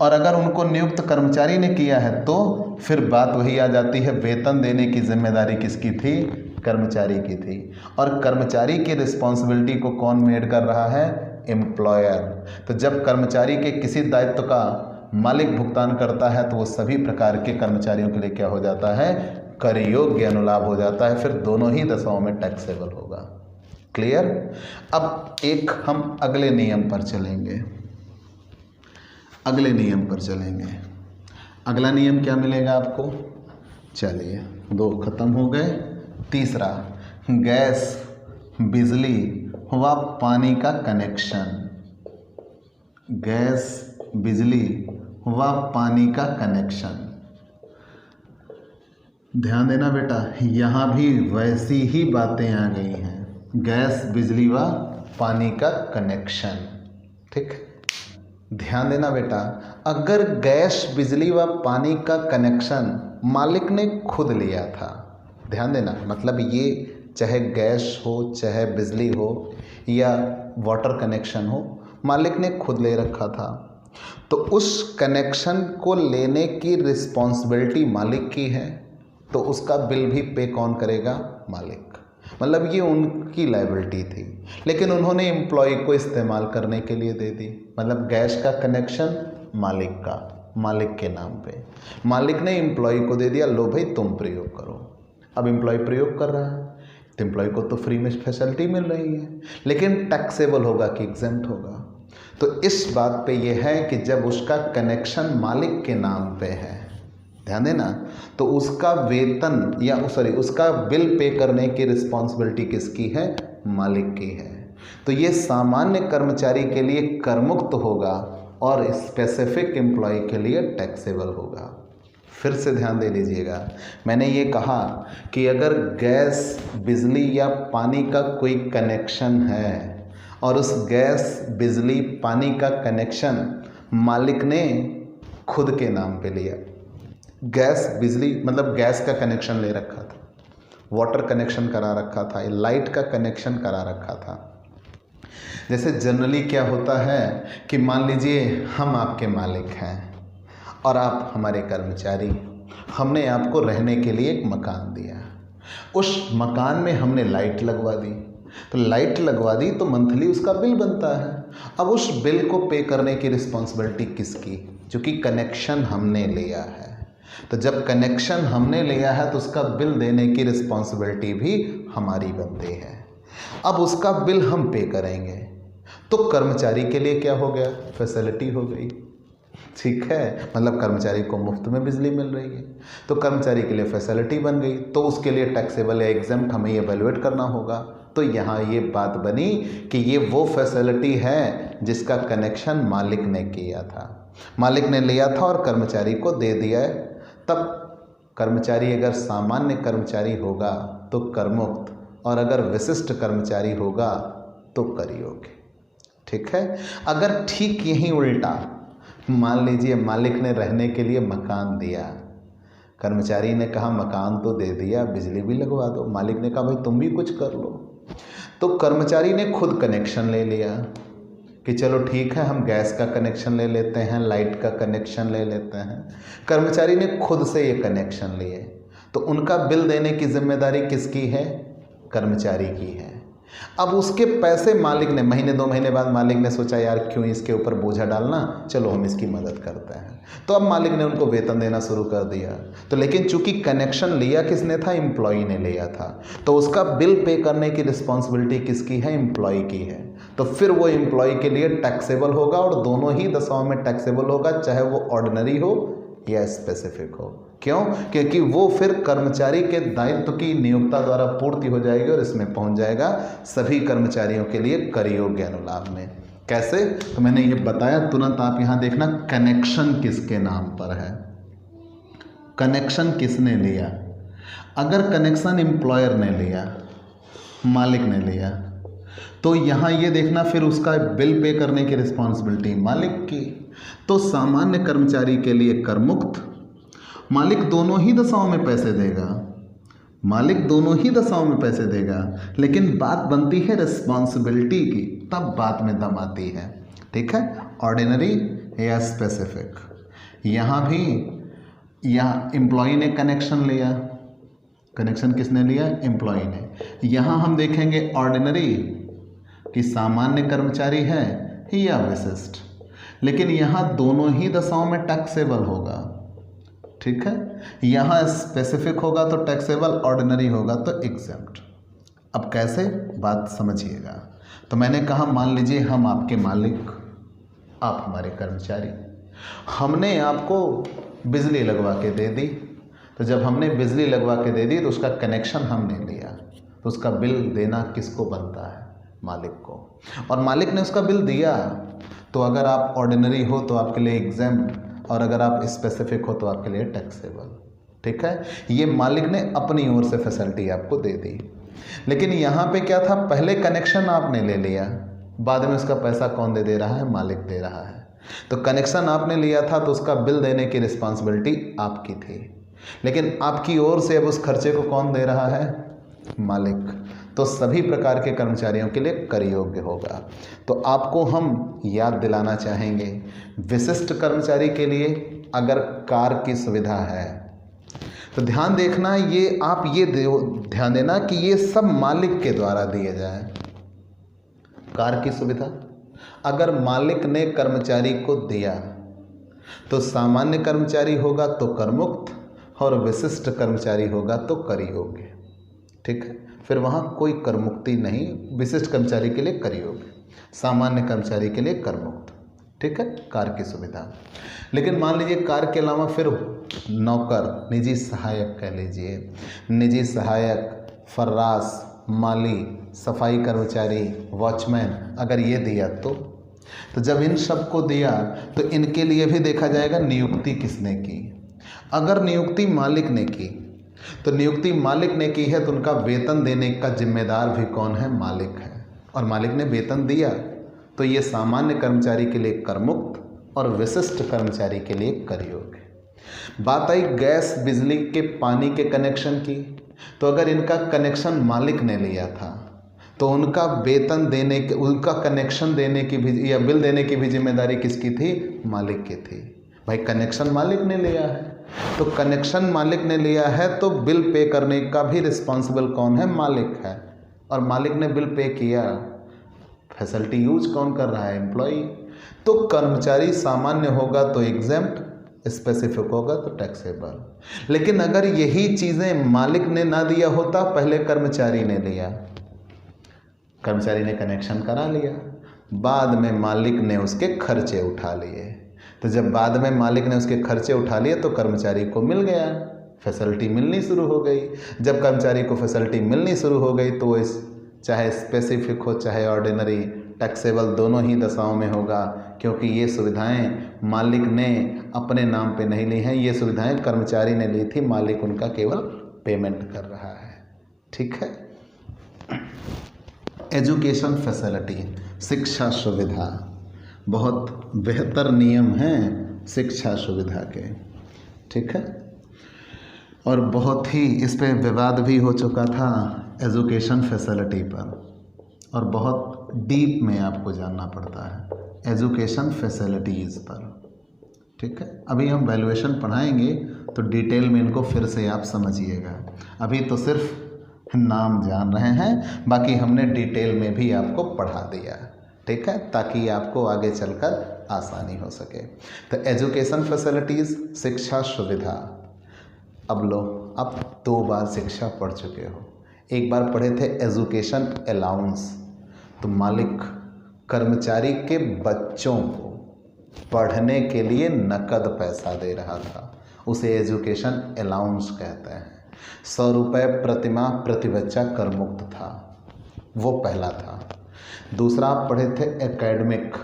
और अगर उनको नियुक्त कर्मचारी ने किया है तो फिर बात वही आ जाती है, वेतन देने की जिम्मेदारी किसकी थी? कर्मचारी की थी, और कर्मचारी की रिस्पॉन्सिबिलिटी को कौन मेड कर रहा है? एम्प्लॉयर। तो जब कर्मचारी के किसी दायित्व का मालिक भुगतान करता है तो वो सभी प्रकार के कर्मचारियों के लिए क्या हो जाता है? कर योग्य अनुलाभ हो जाता है, फिर दोनों ही दशाओं में टैक्सेबल होगा। क्लियर? अब एक हम अगले नियम पर चलेंगे, अगले नियम पर चलेंगे। अगला नियम क्या मिलेगा आपको? चलिए, दो खत्म हो गए। तीसरा, गैस, बिजली व पानी का कनेक्शन। गैस, बिजली व पानी का कनेक्शन। ध्यान देना बेटा, यहाँ भी वैसी ही बातें आ गई हैं। गैस, बिजली व पानी का कनेक्शन। ठीक, ध्यान देना बेटा, अगर गैस, बिजली व पानी का कनेक्शन मालिक ने खुद लिया था, ध्यान देना, मतलब ये चाहे गैस हो, चाहे बिजली हो या वाटर कनेक्शन हो, मालिक ने खुद ले रखा था, तो उस कनेक्शन को लेने की रिस्पॉन्सिबिलिटी मालिक की है, तो उसका बिल भी पे कौन करेगा? मालिक। मतलब ये उनकी लायबिलिटी थी, लेकिन उन्होंने एम्प्लॉय को इस्तेमाल करने के लिए दे दी। मतलब गैस का कनेक्शन मालिक का, मालिक के नाम पे, मालिक ने एम्प्लॉय को दे दिया, लो भाई तुम प्रयोग करो। अब एम्प्लॉय प्रयोग कर रहा है तो एम्प्लॉय को तो फ्री में फैसिलिटी मिल रही है, लेकिन टैक्सेबल होगा कि एग्जेम्प्ट होगा? तो इस बात पे ये है कि जब उसका कनेक्शन मालिक के नाम पे है, ध्यान देना, तो उसका वेतन या उसका बिल पे करने की रिस्पॉन्सिबिलिटी किसकी है? मालिक की है। तो ये सामान्य कर्मचारी के लिए करमुक्त होगा और स्पेसिफिक एम्प्लॉय के लिए टैक्सेबल होगा। फिर से ध्यान दे लीजिएगा, मैंने ये कहा कि अगर गैस, बिजली या पानी का कोई कनेक्शन है और उस गैस, बिजली, पानी का कनेक्शन मालिक ने खुद के नाम पे लिया, गैस, बिजली मतलब गैस का कनेक्शन ले रखा था, वाटर कनेक्शन करा रखा था, लाइट का कनेक्शन करा रखा था। जैसे जनरली क्या होता है कि मान लीजिए हम आपके मालिक हैं और आप हमारे कर्मचारी, हमने आपको रहने के लिए एक मकान दिया, उस मकान में हमने लाइट लगवा दी, तो लाइट लगवा दी तो मंथली उसका बिल बनता है। अब उस बिल को पे करने की रिस्पॉन्सिबिलिटी किसकी? जो कि कनेक्शन हमने लिया है। तो जब कनेक्शन हमने लिया है तो उसका बिल देने की रिस्पॉन्सिबिलिटी भी हमारी बनती है। अब उसका बिल हम पे करेंगे, तो कर्मचारी के लिए क्या हो गया? फैसिलिटी हो गई। ठीक है, मतलब कर्मचारी को मुफ्त में बिजली मिल रही है, तो कर्मचारी के लिए फैसिलिटी बन गई, तो उसके लिए टैक्सेबल या एग्जेम्प्ट हमें इवैल्यूएट करना होगा। तो यहाँ ये बात बनी कि ये वो फैसिलिटी है जिसका कनेक्शन मालिक ने किया था, मालिक ने लिया था और कर्मचारी को दे दिया है। तब कर्मचारी अगर सामान्य कर्मचारी होगा तो करमुक्त, और अगर विशिष्ट कर्मचारी होगा तो कर योग्य। ठीक है, अगर ठीक यही उल्टा, मान लीजिए मालिक ने रहने के लिए मकान दिया, कर्मचारी ने कहा मकान तो दे दिया, बिजली भी लगवा दो, मालिक ने कहा भाई तुम भी कुछ कर लो, तो कर्मचारी ने खुद कनेक्शन ले लिया कि चलो ठीक है हम गैस का कनेक्शन ले लेते हैं, लाइट का कनेक्शन ले लेते हैं। कर्मचारी ने खुद से ये कनेक्शन लिए, तो उनका बिल देने की जिम्मेदारी किसकी है? कर्मचारी की है। अब उसके पैसे मालिक ने, महीने 2 महीने बाद मालिक ने सोचा यार क्यों इसके ऊपर बोझा डालना, चलो हम इसकी मदद करते हैं, तो अब मालिक ने उनको वेतन देना शुरू कर दिया। तो लेकिन चूंकि कनेक्शन लिया किसने था? एम्प्लॉय ने लिया था, तो उसका बिल पे करने की रिस्पॉन्सिबिलिटी किसकी है? एम्प्लॉय की है। तो फिर वो एम्प्लॉय के लिए टैक्सेबल होगा, और दोनों ही दशाओं में टैक्सेबल होगा, चाहे वो ऑर्डिनरी हो या स्पेसिफिक हो। क्यों? क्योंकि वो फिर कर्मचारी के दायित्व की नियोक्ता द्वारा पूर्ति हो जाएगी और इसमें पहुंच जाएगा सभी कर्मचारियों के लिए कर योग्य अनुलाभ में। कैसे? तो मैंने ये बताया, तुरंत आप यहां देखना कनेक्शन किसके नाम पर है, कनेक्शन किसने लिया। अगर कनेक्शन एम्प्लॉयर ने लिया, मालिक ने लिया, तो यहाँ ये देखना फिर उसका बिल पे करने की रिस्पॉन्सिबिलिटी मालिक की। तो सामान्य कर्मचारी के लिए करमुक्त, मालिक दोनों ही दशाओं में पैसे देगा, मालिक दोनों ही दशाओं में पैसे देगा, लेकिन बात बनती है रिस्पॉन्सिबिलिटी की, तब बात में दम आती है। ठीक है, ऑर्डिनरी या स्पेसिफिक। यहाँ भी यहाँ एम्प्लॉय ने कनेक्शन लिया, कनेक्शन किसने लिया? एम्प्लॉय ने। यहाँ हम देखेंगे ऑर्डिनरी कि सामान्य कर्मचारी है या विशिष्ट, लेकिन यहाँ दोनों ही दशाओं में टैक्सेबल होगा। ठीक है, यहाँ स्पेसिफिक होगा तो टैक्सेबल, ऑर्डिनरी होगा तो एग्जेम्प्ट। अब कैसे? बात समझिएगा। तो मैंने कहा मान लीजिए हम आपके मालिक, आप हमारे कर्मचारी, हमने आपको बिजली लगवा के दे दी, तो जब हमने बिजली लगवा के दे दी तो उसका कनेक्शन हमने लिया, तो उसका बिल देना किसको बनता है? मालिक को। और मालिक ने उसका बिल दिया, तो अगर आप ऑर्डिनरी हो तो आपके लिए एग्जेम्प्ट, और अगर आप स्पेसिफिक हो तो आपके लिए टैक्सेबल। ठीक है, ये मालिक ने अपनी ओर से फैसिलिटी आपको दे दी। लेकिन यहाँ पे क्या था, पहले कनेक्शन आपने ले लिया, बाद में उसका पैसा कौन दे रहा है, मालिक दे रहा है। तो कनेक्शन आपने लिया था तो उसका बिल देने की रिस्पॉन्सिबिलिटी आपकी थी, लेकिन आपकी ओर से अब उस खर्चे को कौन दे रहा है, मालिक। तो सभी प्रकार के कर्मचारियों के लिए कर योग्य होगा। तो आपको हम याद दिलाना चाहेंगे, विशिष्ट कर्मचारी के लिए अगर कार की सुविधा है तो ध्यान देखना, ये आप ये ध्यान देना कि ये सब मालिक के द्वारा दिए जाए। कार की सुविधा अगर मालिक ने कर्मचारी को दिया तो सामान्य कर्मचारी होगा तो कर मुक्त, और विशिष्ट कर्मचारी होगा तो कर योग्य। ठीक है, फिर वहाँ कोई कर मुक्ति नहीं, विशिष्ट कर्मचारी के लिए कर योग्य, सामान्य कर्मचारी के लिए कर मुक्त। ठीक है, कार की सुविधा। लेकिन मान लीजिए कार के अलावा फिर नौकर, निजी सहायक कह लीजिए, निजी सहायक, फर्रास, माली, सफाई कर्मचारी, वॉचमैन, अगर ये दिया तो जब इन सब को दिया तो इनके लिए भी देखा जाएगा नियुक्ति किसने की। अगर नियुक्ति मालिक ने की तो नियुक्ति मालिक ने की है तो उनका वेतन देने का जिम्मेदार भी कौन है, मालिक है। और मालिक ने वेतन दिया तो ये सामान्य कर्मचारी के लिए कर मुक्त और विशिष्ट कर्मचारी के लिए कर योग्य। बात आई गैस, बिजली के, पानी के कनेक्शन की, तो अगर इनका कनेक्शन मालिक ने लिया था तो उनका वेतन देने के, उनका कनेक्शन देने की भी या बिल देने की भी जिम्मेदारी किसकी थी, मालिक की थी। भाई कनेक्शन मालिक ने लिया है तो कनेक्शन मालिक ने लिया है तो बिल पे करने का भी रिस्पॉन्सिबल कौन है, मालिक है। और मालिक ने बिल पे किया, फैसिलिटी यूज कौन कर रहा है, एम्प्लॉई। तो कर्मचारी सामान्य होगा तो एग्जेम्प्ट, स्पेसिफिक होगा तो टैक्सेबल। लेकिन अगर यही चीज़ें मालिक ने ना दिया होता, पहले कर्मचारी ने लिया, कर्मचारी ने कनेक्शन करा लिया, बाद में मालिक ने उसके खर्चे उठा लिए, तो जब बाद में मालिक ने उसके खर्चे उठा लिए तो कर्मचारी को मिल गया, फैसिलिटी मिलनी शुरू हो गई। जब कर्मचारी को फैसिलिटी मिलनी शुरू हो गई तो वो चाहे स्पेसिफिक हो चाहे ऑर्डिनरी, टैक्सेबल दोनों ही दशाओं में होगा, क्योंकि ये सुविधाएं मालिक ने अपने नाम पे नहीं ली हैं, ये सुविधाएं कर्मचारी ने ली थी, मालिक उनका केवल पेमेंट कर रहा है। ठीक है। एजुकेशन फैसिलिटी, शिक्षा सुविधा, बहुत बेहतर नियम हैं शिक्षा सुविधा के। ठीक है, और बहुत ही इस पे विवाद भी हो चुका था एजुकेशन फैसिलिटी पर, और बहुत डीप में आपको जानना पड़ता है एजुकेशन फैसिलिटीज़ पर। ठीक है, अभी हम वैल्यूएशन पढ़ाएंगे तो डिटेल में इनको फिर से आप समझिएगा। अभी तो सिर्फ नाम जान रहे हैं, बाकी हमने डिटेल में भी आपको पढ़ा दिया। ठीक है, ताकि आपको आगे चलकर आसानी हो सके। तो एजुकेशन फैसिलिटीज़, शिक्षा सुविधा। अब लो, अब 2 बार शिक्षा पढ़ चुके हो। एक बार पढ़े थे एजुकेशन अलाउंस, तो मालिक कर्मचारी के बच्चों को पढ़ने के लिए नकद पैसा दे रहा था, उसे एजुकेशन अलाउंस कहते हैं। 100 रुपये प्रतिमाह प्रति बच्चा कर मुक्त था, वो पहला था। दूसरा आप पढ़े थे एकेडमिक,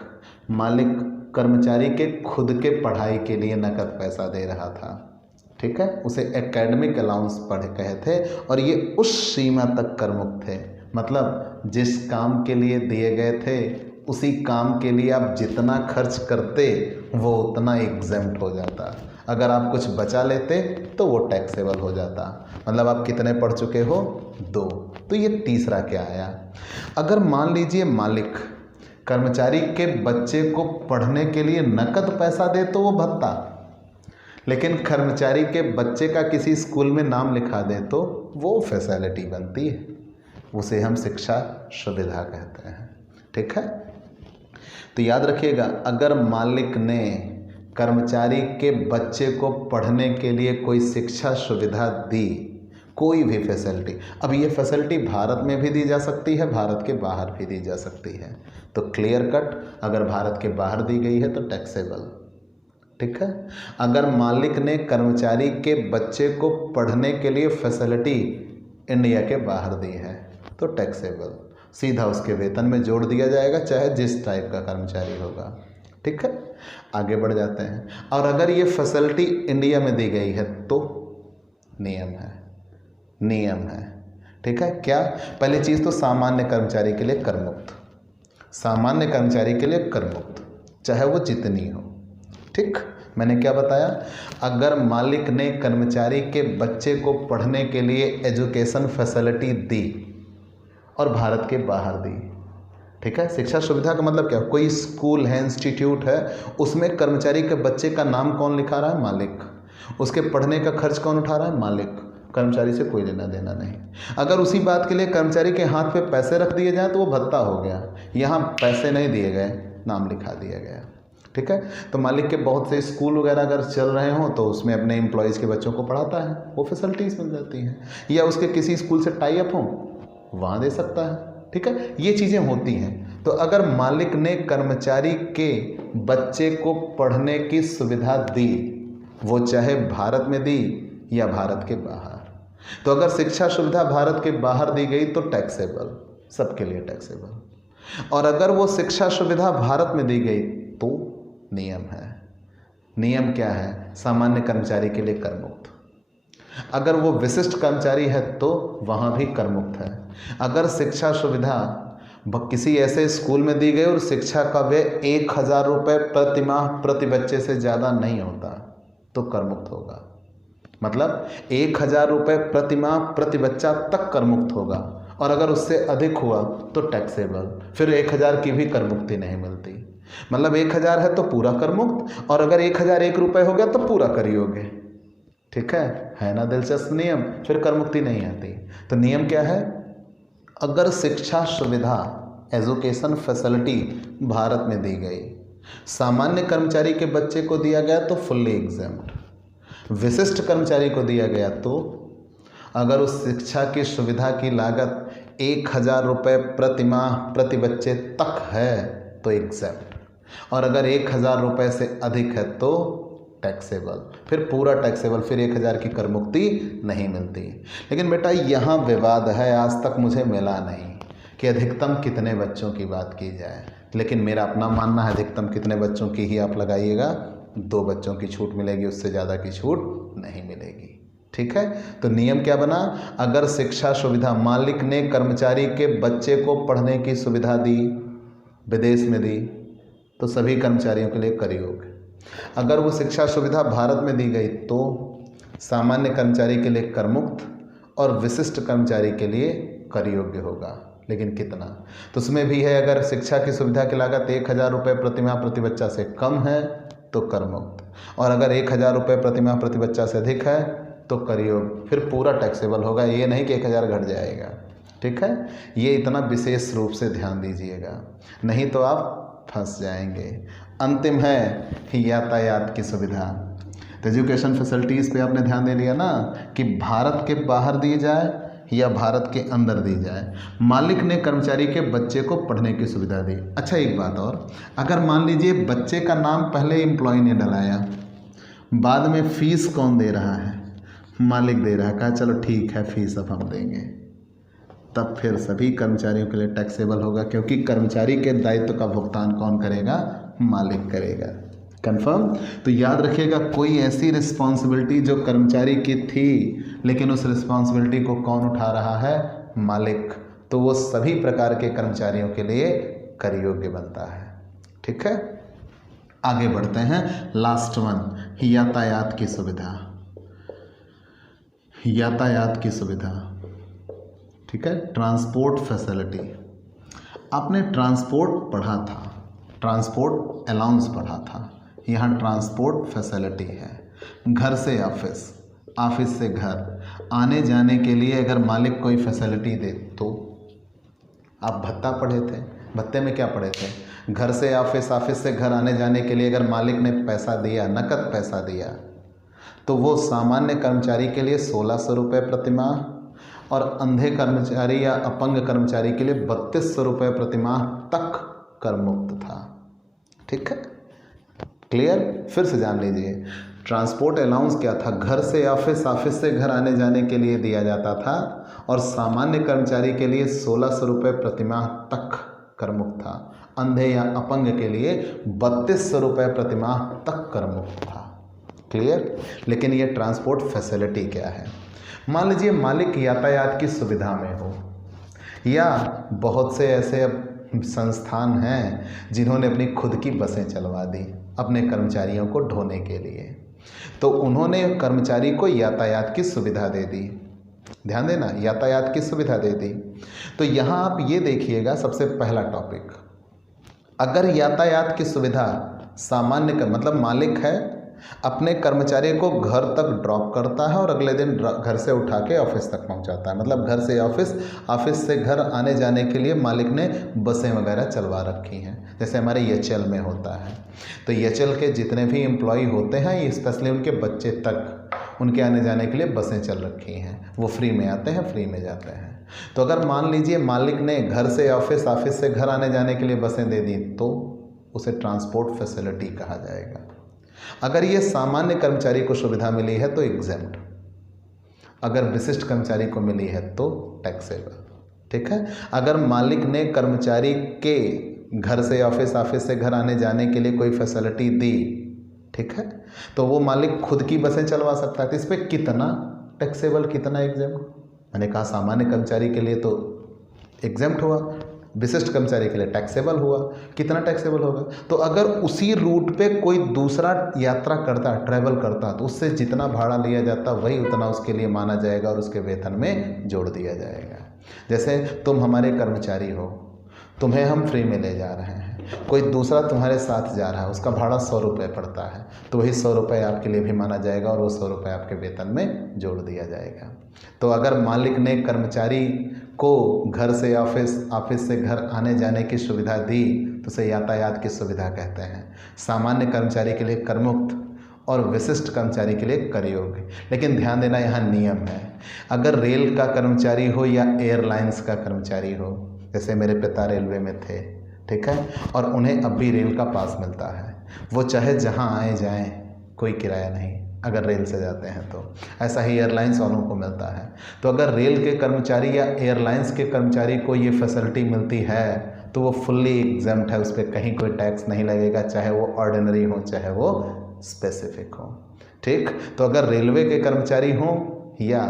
मालिक कर्मचारी के खुद के पढ़ाई के लिए नकद पैसा दे रहा था। ठीक है, उसे एकेडमिक अलाउंस पढ़े कहे थे, और ये उस सीमा तक कर मुक्त थे, मतलब जिस काम के लिए दिए गए थे उसी काम के लिए आप जितना खर्च करते वो उतना एग्जेम्प्ट हो जाता। अगर आप कुछ बचा लेते तो वो टैक्सेबल हो जाता। मतलब आप कितने पढ़ चुके हो, 2। तो ये तीसरा क्या आया, अगर मान लीजिए मालिक कर्मचारी के बच्चे को पढ़ने के लिए नकद पैसा दे तो वो भत्ता, लेकिन कर्मचारी के बच्चे का किसी स्कूल में नाम लिखा दे तो वो फैसिलिटी बनती है, उसे हम शिक्षा सुविधा कहते हैं। ठीक है, तो याद रखिएगा, अगर मालिक ने कर्मचारी के बच्चे को पढ़ने के लिए कोई शिक्षा सुविधा दी, कोई भी फैसिलिटी, अब ये फैसिलिटी भारत में भी दी जा सकती है, भारत के बाहर भी दी जा सकती है। तो क्लियर कट, अगर भारत के बाहर दी गई है तो टैक्सेबल। ठीक है, अगर मालिक ने कर्मचारी के बच्चे को पढ़ने के लिए फैसिलिटी इंडिया के बाहर दी है तो टैक्सेबल, सीधा उसके वेतन में जोड़ दिया जाएगा, चाहे जिस टाइप का कर्मचारी होगा। ठीक है, आगे बढ़ जाते हैं। और अगर ये फैसिलिटी इंडिया में दी गई है तो नियम है, नियम है। ठीक है। क्या? पहली चीज़ तो सामान्य कर्मचारी के लिए कर मुक्त, सामान्य कर्मचारी के लिए कर मुक्त, चाहे वो जितनी हो। ठीक, मैंने क्या बताया? अगर मालिक ने कर्मचारी के बच्चे को पढ़ने के लिए एजुकेशन फैसिलिटी दी और भारत के बाहर दी, ठीक है। शिक्षा सुविधा का मतलब क्या? कोई स्कूल है, इंस्टीट्यूट है, उसमें कर्मचारी के बच्चे का नाम कौन लिखा रहा है? मालिक। उसके पढ़ने का खर्च कौन उठा रहा है? मालिक। कर्मचारी से कोई लेना देना नहीं। अगर उसी बात के लिए कर्मचारी के हाथ पे पैसे रख दिए जाएं तो वो भत्ता हो गया। यहाँ पैसे नहीं दिए गए, नाम लिखा दिया गया, ठीक है। तो मालिक के बहुत से स्कूल वगैरह अगर चल रहे हों तो उसमें अपने एम्प्लॉयज़ के बच्चों को पढ़ाता है, वो फैसिलिटीज़ मिल जाती हैं। या उसके किसी स्कूल से टाई अप हों, वहाँ दे सकता है, ठीक है। ये चीज़ें होती हैं। तो अगर मालिक ने कर्मचारी के बच्चे को पढ़ने की सुविधा दी, वो चाहे भारत में दी या भारत के बाहर, तो अगर शिक्षा सुविधा भारत के बाहर दी गई तो टैक्सेबल, सबके लिए टैक्सेबल। और अगर वो शिक्षा सुविधा भारत में दी गई तो नियम है। नियम क्या है? सामान्य कर्मचारी के लिए कर मुक्त। अगर वो विशिष्ट कर्मचारी है तो वहाँ भी कर मुक्त है। अगर शिक्षा सुविधा किसी ऐसे स्कूल में दी गई और शिक्षा का व्यय 1000 रुपये प्रति माह प्रति बच्चे से ज़्यादा नहीं होता तो कर मुक्त होगा। मतलब 1000 रुपये प्रति माह प्रति बच्चा तक कर मुक्त होगा, और अगर उससे अधिक हुआ तो टैक्सेबल, फिर 1000 की भी कर मुक्ति नहीं मिलती। मतलब 1000 है तो पूरा कर मुक्त, और अगर 1001 रुपये हो गया तो पूरा कर योग्य, ठीक है ना। दिलचस्प नियम, फिर कर मुक्ति नहीं आती। तो नियम क्या है? अगर शिक्षा सुविधा एजुकेशन फैसिलिटी भारत में दी गई, सामान्य कर्मचारी के बच्चे को दिया गया तो फुल्ली एग्जेम्प्ट, विशिष्ट कर्मचारी को दिया गया तो अगर उस शिक्षा की सुविधा की लागत 1000 रुपये प्रति माह प्रति बच्चे तक है तो एग्जेम्प्ट, और अगर 1000 रुपये से अधिक है तो टैक्सेबल, फिर पूरा टैक्सेबल, फिर 1000 की कर मुक्ति नहीं मिलती। लेकिन बेटा यहाँ विवाद है, आज तक मुझे मिला नहीं कि अधिकतम कितने बच्चों की बात की जाए, लेकिन मेरा अपना मानना है अधिकतम कितने बच्चों की ही आप लगाइएगा, 2 बच्चों की छूट मिलेगी, उससे ज़्यादा की छूट नहीं मिलेगी, ठीक है। तो नियम क्या बना? अगर शिक्षा सुविधा मालिक ने कर्मचारी के बच्चे को पढ़ने की सुविधा दी, विदेश में दी, तो सभी कर्मचारियों के लिए कर योग्य। अगर वो शिक्षा सुविधा भारत में दी गई तो सामान्य कर्मचारी के लिए कर मुक्त और विशिष्ट कर्मचारी के लिए कर योग्य होगा। लेकिन कितना? तो उसमें भी है, अगर शिक्षा की सुविधा की लागत 1000 रुपये प्रति माह प्रति बच्चा से कम है तो कर मुक्त, और अगर 1000 रुपये प्रति माह प्रति बच्चा से अधिक है तो कर योग्य, फिर पूरा टैक्सेबल होगा। ये नहीं कि 1000 घट जाएगा, ठीक है। ये इतना विशेष रूप से ध्यान दीजिएगा, नहीं तो आप फंस जाएंगे। अंतिम है यातायात की सुविधा। तो एजुकेशन फैसिलिटीज़ पे आपने ध्यान दे लिया ना कि भारत के बाहर दी जाए या भारत के अंदर दी जाए। मालिक ने कर्मचारी के बच्चे को पढ़ने की सुविधा दी। अच्छा, एक बात और, अगर मान लीजिए बच्चे का नाम पहले एम्प्लॉय ने डलाया, बाद में फीस कौन दे रहा है? मालिक दे रहा है। कहा चलो ठीक है, फीस अब हम देंगे, तब फिर सभी कर्मचारियों के लिए टैक्सेबल होगा, क्योंकि कर्मचारी के दायित्व का भुगतान कौन करेगा? मालिक करेगा। कंफर्म? तो याद रखिएगा, कोई ऐसी रिस्पॉन्सिबिलिटी जो कर्मचारी की थी लेकिन उस रिस्पॉन्सिबिलिटी को कौन उठा रहा है? मालिक। तो वो सभी प्रकार के कर्मचारियों के लिए कर योग्य बनता है, ठीक है। आगे बढ़ते हैं, लास्ट वन, यातायात की सुविधा। यातायात की सुविधा, ठीक है, ट्रांसपोर्ट फैसिलिटी। आपने ट्रांसपोर्ट पढ़ा था, ट्रांसपोर्ट अलाउंस पढ़ा था, यहाँ ट्रांसपोर्ट फैसिलिटी है। घर से ऑफिस, ऑफिस से घर आने जाने के लिए अगर मालिक कोई फैसिलिटी दे तो, आप भत्ता पढ़े थे, भत्ते में क्या पढ़े थे? घर से ऑफिस, ऑफिस से घर आने जाने के लिए अगर मालिक ने पैसा दिया, नकद पैसा दिया, तो वो सामान्य कर्मचारी के लिए 1600 रुपये प्रति माह, और अंधे कर्मचारी या अपंग कर्मचारी के लिए 3200 रुपये प्रति माह तक कर मुक्त था, ठीक है। क्लियर? फिर से जान लीजिए, ट्रांसपोर्ट अलाउंस क्या था? घर से ऑफिस, ऑफिस से घर आने जाने के लिए दिया जाता था, और सामान्य कर्मचारी के लिए 1600 रुपये प्रति माह तक कर मुक्त था। अंधे या अपंग के लिए 3200 रुपये प्रति माह तक कर मुक्त था। क्लियर? लेकिन ये ट्रांसपोर्ट फैसिलिटी क्या है? मान लीजिए मालिक यातायात की सुविधा में हो, या बहुत से ऐसे अब संस्थान हैं जिन्होंने अपनी खुद की बसें चलवा दी अपने कर्मचारियों को ढोने के लिए, तो उन्होंने कर्मचारी को यातायात की सुविधा दे दी। ध्यान देना, यातायात की सुविधा दे दी। तो यहाँ आप ये देखिएगा, सबसे पहला टॉपिक, अगर यातायात की सुविधा सामान्य मतलब मालिक है अपने कर्मचारी को घर तक ड्रॉप करता है और अगले दिन घर से उठा के ऑफिस तक पहुंचाता है, मतलब घर से ऑफिस, ऑफिस से घर आने जाने के लिए मालिक ने बसें वगैरह चलवा रखी हैं, जैसे हमारे एचएल में होता है। तो एचएल के जितने भी एम्प्लॉय होते हैं, ये स्पेशली उनके बच्चे तक उनके आने जाने के लिए बसें चल रखी हैं, वो फ्री में आते हैं, फ्री में जाते हैं। तो अगर मान लीजिए मालिक ने घर से ऑफिस, ऑफिस से घर आने जाने के लिए बसें दे दी, तो उसे ट्रांसपोर्ट फैसिलिटी कहा जाएगा। अगर ये सामान्य कर्मचारी को सुविधा मिली है तो एग्जेम्प्ट, अगर विशिष्ट कर्मचारी को मिली है तो टैक्सेबल। ठीक है, अगर मालिक ने कर्मचारी के घर से ऑफिस, ऑफिस से घर आने जाने के लिए कोई फैसिलिटी दी, ठीक है, तो वो मालिक खुद की बसें चलवा सकता है। तो इस पर कितना टैक्सेबल, कितना एग्जेम्प्ट? मैंने कहा सामान्य कर्मचारी के लिए तो एग्जेम्प्ट हुआ, विशिष्ट कर्मचारी के लिए टैक्सेबल हुआ। कितना टैक्सेबल होगा? तो अगर उसी रूट पे कोई दूसरा यात्रा करता, ट्रैवल करता, तो उससे जितना भाड़ा लिया जाता वही उतना उसके लिए माना जाएगा और उसके वेतन में जोड़ दिया जाएगा। जैसे तुम हमारे कर्मचारी हो, तुम्हें हम फ्री में ले जा रहे हैं, कोई दूसरा तुम्हारे साथ जा रहा है, उसका भाड़ा 100 रुपये पड़ता है, तो वही 100 रुपये आपके लिए भी माना जाएगा और वो 100 रुपये आपके वेतन में जोड़ दिया जाएगा। तो अगर मालिक ने कर्मचारी को घर से ऑफिस, ऑफिस से घर आने जाने की सुविधा दी, तो उसे यातायात की सुविधा कहते हैं। सामान्य कर्मचारी के लिए करमुक्त और विशिष्ट कर्मचारी के लिए कर योग्य। लेकिन ध्यान देना, यहाँ नियम है, अगर रेल का कर्मचारी हो या एयरलाइंस का कर्मचारी हो, जैसे मेरे पिता रेलवे में थे, ठीक है, और उन्हें अब भी रेल का पास मिलता है, वो चाहे जहाँ आए जाएं, कोई किराया नहीं अगर रेल से जाते हैं तो। ऐसा ही एयरलाइंस वालों को मिलता है। तो अगर रेल के कर्मचारी या एयरलाइंस के कर्मचारी को ये फैसिलिटी मिलती है तो वो फुल्ली एग्जेम्प्ट है, उस पर कहीं कोई टैक्स नहीं लगेगा, चाहे वो ऑर्डिनरी हो चाहे वो स्पेसिफिक हो। ठीक, तो अगर रेलवे के कर्मचारी हों या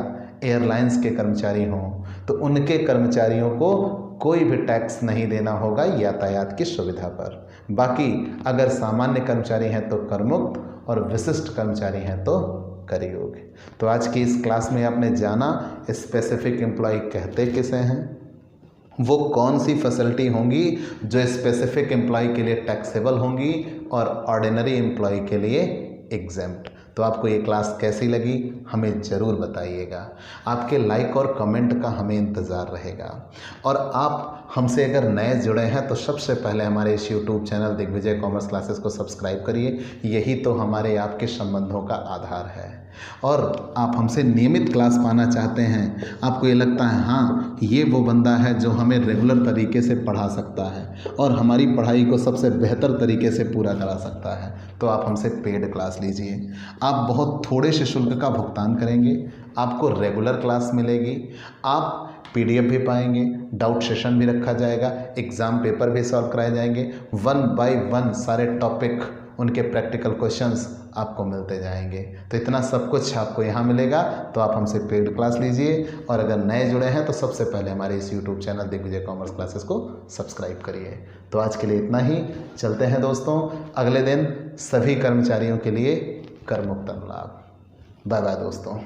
एयरलाइंस के कर्मचारी हों तो उनके कर्मचारियों को कोई भी टैक्स नहीं देना होगा यातायात की सुविधा पर। बाकी अगर सामान्य कर्मचारी हैं तो करमुक्त और विशिष्ट कर्मचारी हैं तो कर योग्य। तो आज की इस क्लास में आपने जाना स्पेसिफिक एम्प्लॉय कहते किसे हैं, वो कौन सी फैसिलिटी होंगी जो स्पेसिफिक एम्प्लॉय के लिए टैक्सेबल होंगी और ऑर्डिनरी एम्प्लॉय के लिए एग्जेम्प्ट। तो आपको ये क्लास कैसी लगी हमें ज़रूर बताइएगा। आपके लाइक और कमेंट का हमें इंतज़ार रहेगा। और आप हमसे अगर नए जुड़े हैं तो सबसे पहले हमारे इस YouTube channel Digvijay commerce classes को सब्सक्राइब करिए, यही तो हमारे आपके संबंधों का आधार है। और आप हमसे नियमित क्लास पाना चाहते हैं, आपको ये लगता है हाँ ये वो बंदा है जो हमें रेगुलर तरीके से पढ़ा सकता है और हमारी पढ़ाई को सबसे बेहतर तरीके से पूरा करा सकता है, तो आप हमसे पेड क्लास लीजिए। आप बहुत थोड़े से शुल्क का भुगतान करेंगे, आपको रेगुलर क्लास मिलेगी, आप PDF भी पाएंगे, डाउट सेशन भी रखा जाएगा, एग्ज़ाम पेपर भी सॉल्व कराए जाएंगे, 1 बाय 1 सारे टॉपिक, उनके प्रैक्टिकल क्वेश्चंस आपको मिलते जाएंगे। तो इतना सब कुछ आपको यहाँ मिलेगा, तो आप हमसे पेड क्लास लीजिए। और अगर नए जुड़े हैं तो सबसे पहले हमारे इस YouTube channel Digvijay commerce classes को सब्सक्राइब करिए। तो आज के लिए इतना ही, चलते हैं दोस्तों, अगले दिन सभी कर्मचारियों के लिए कर मुक्त लाभ। बाय बाय दोस्तों।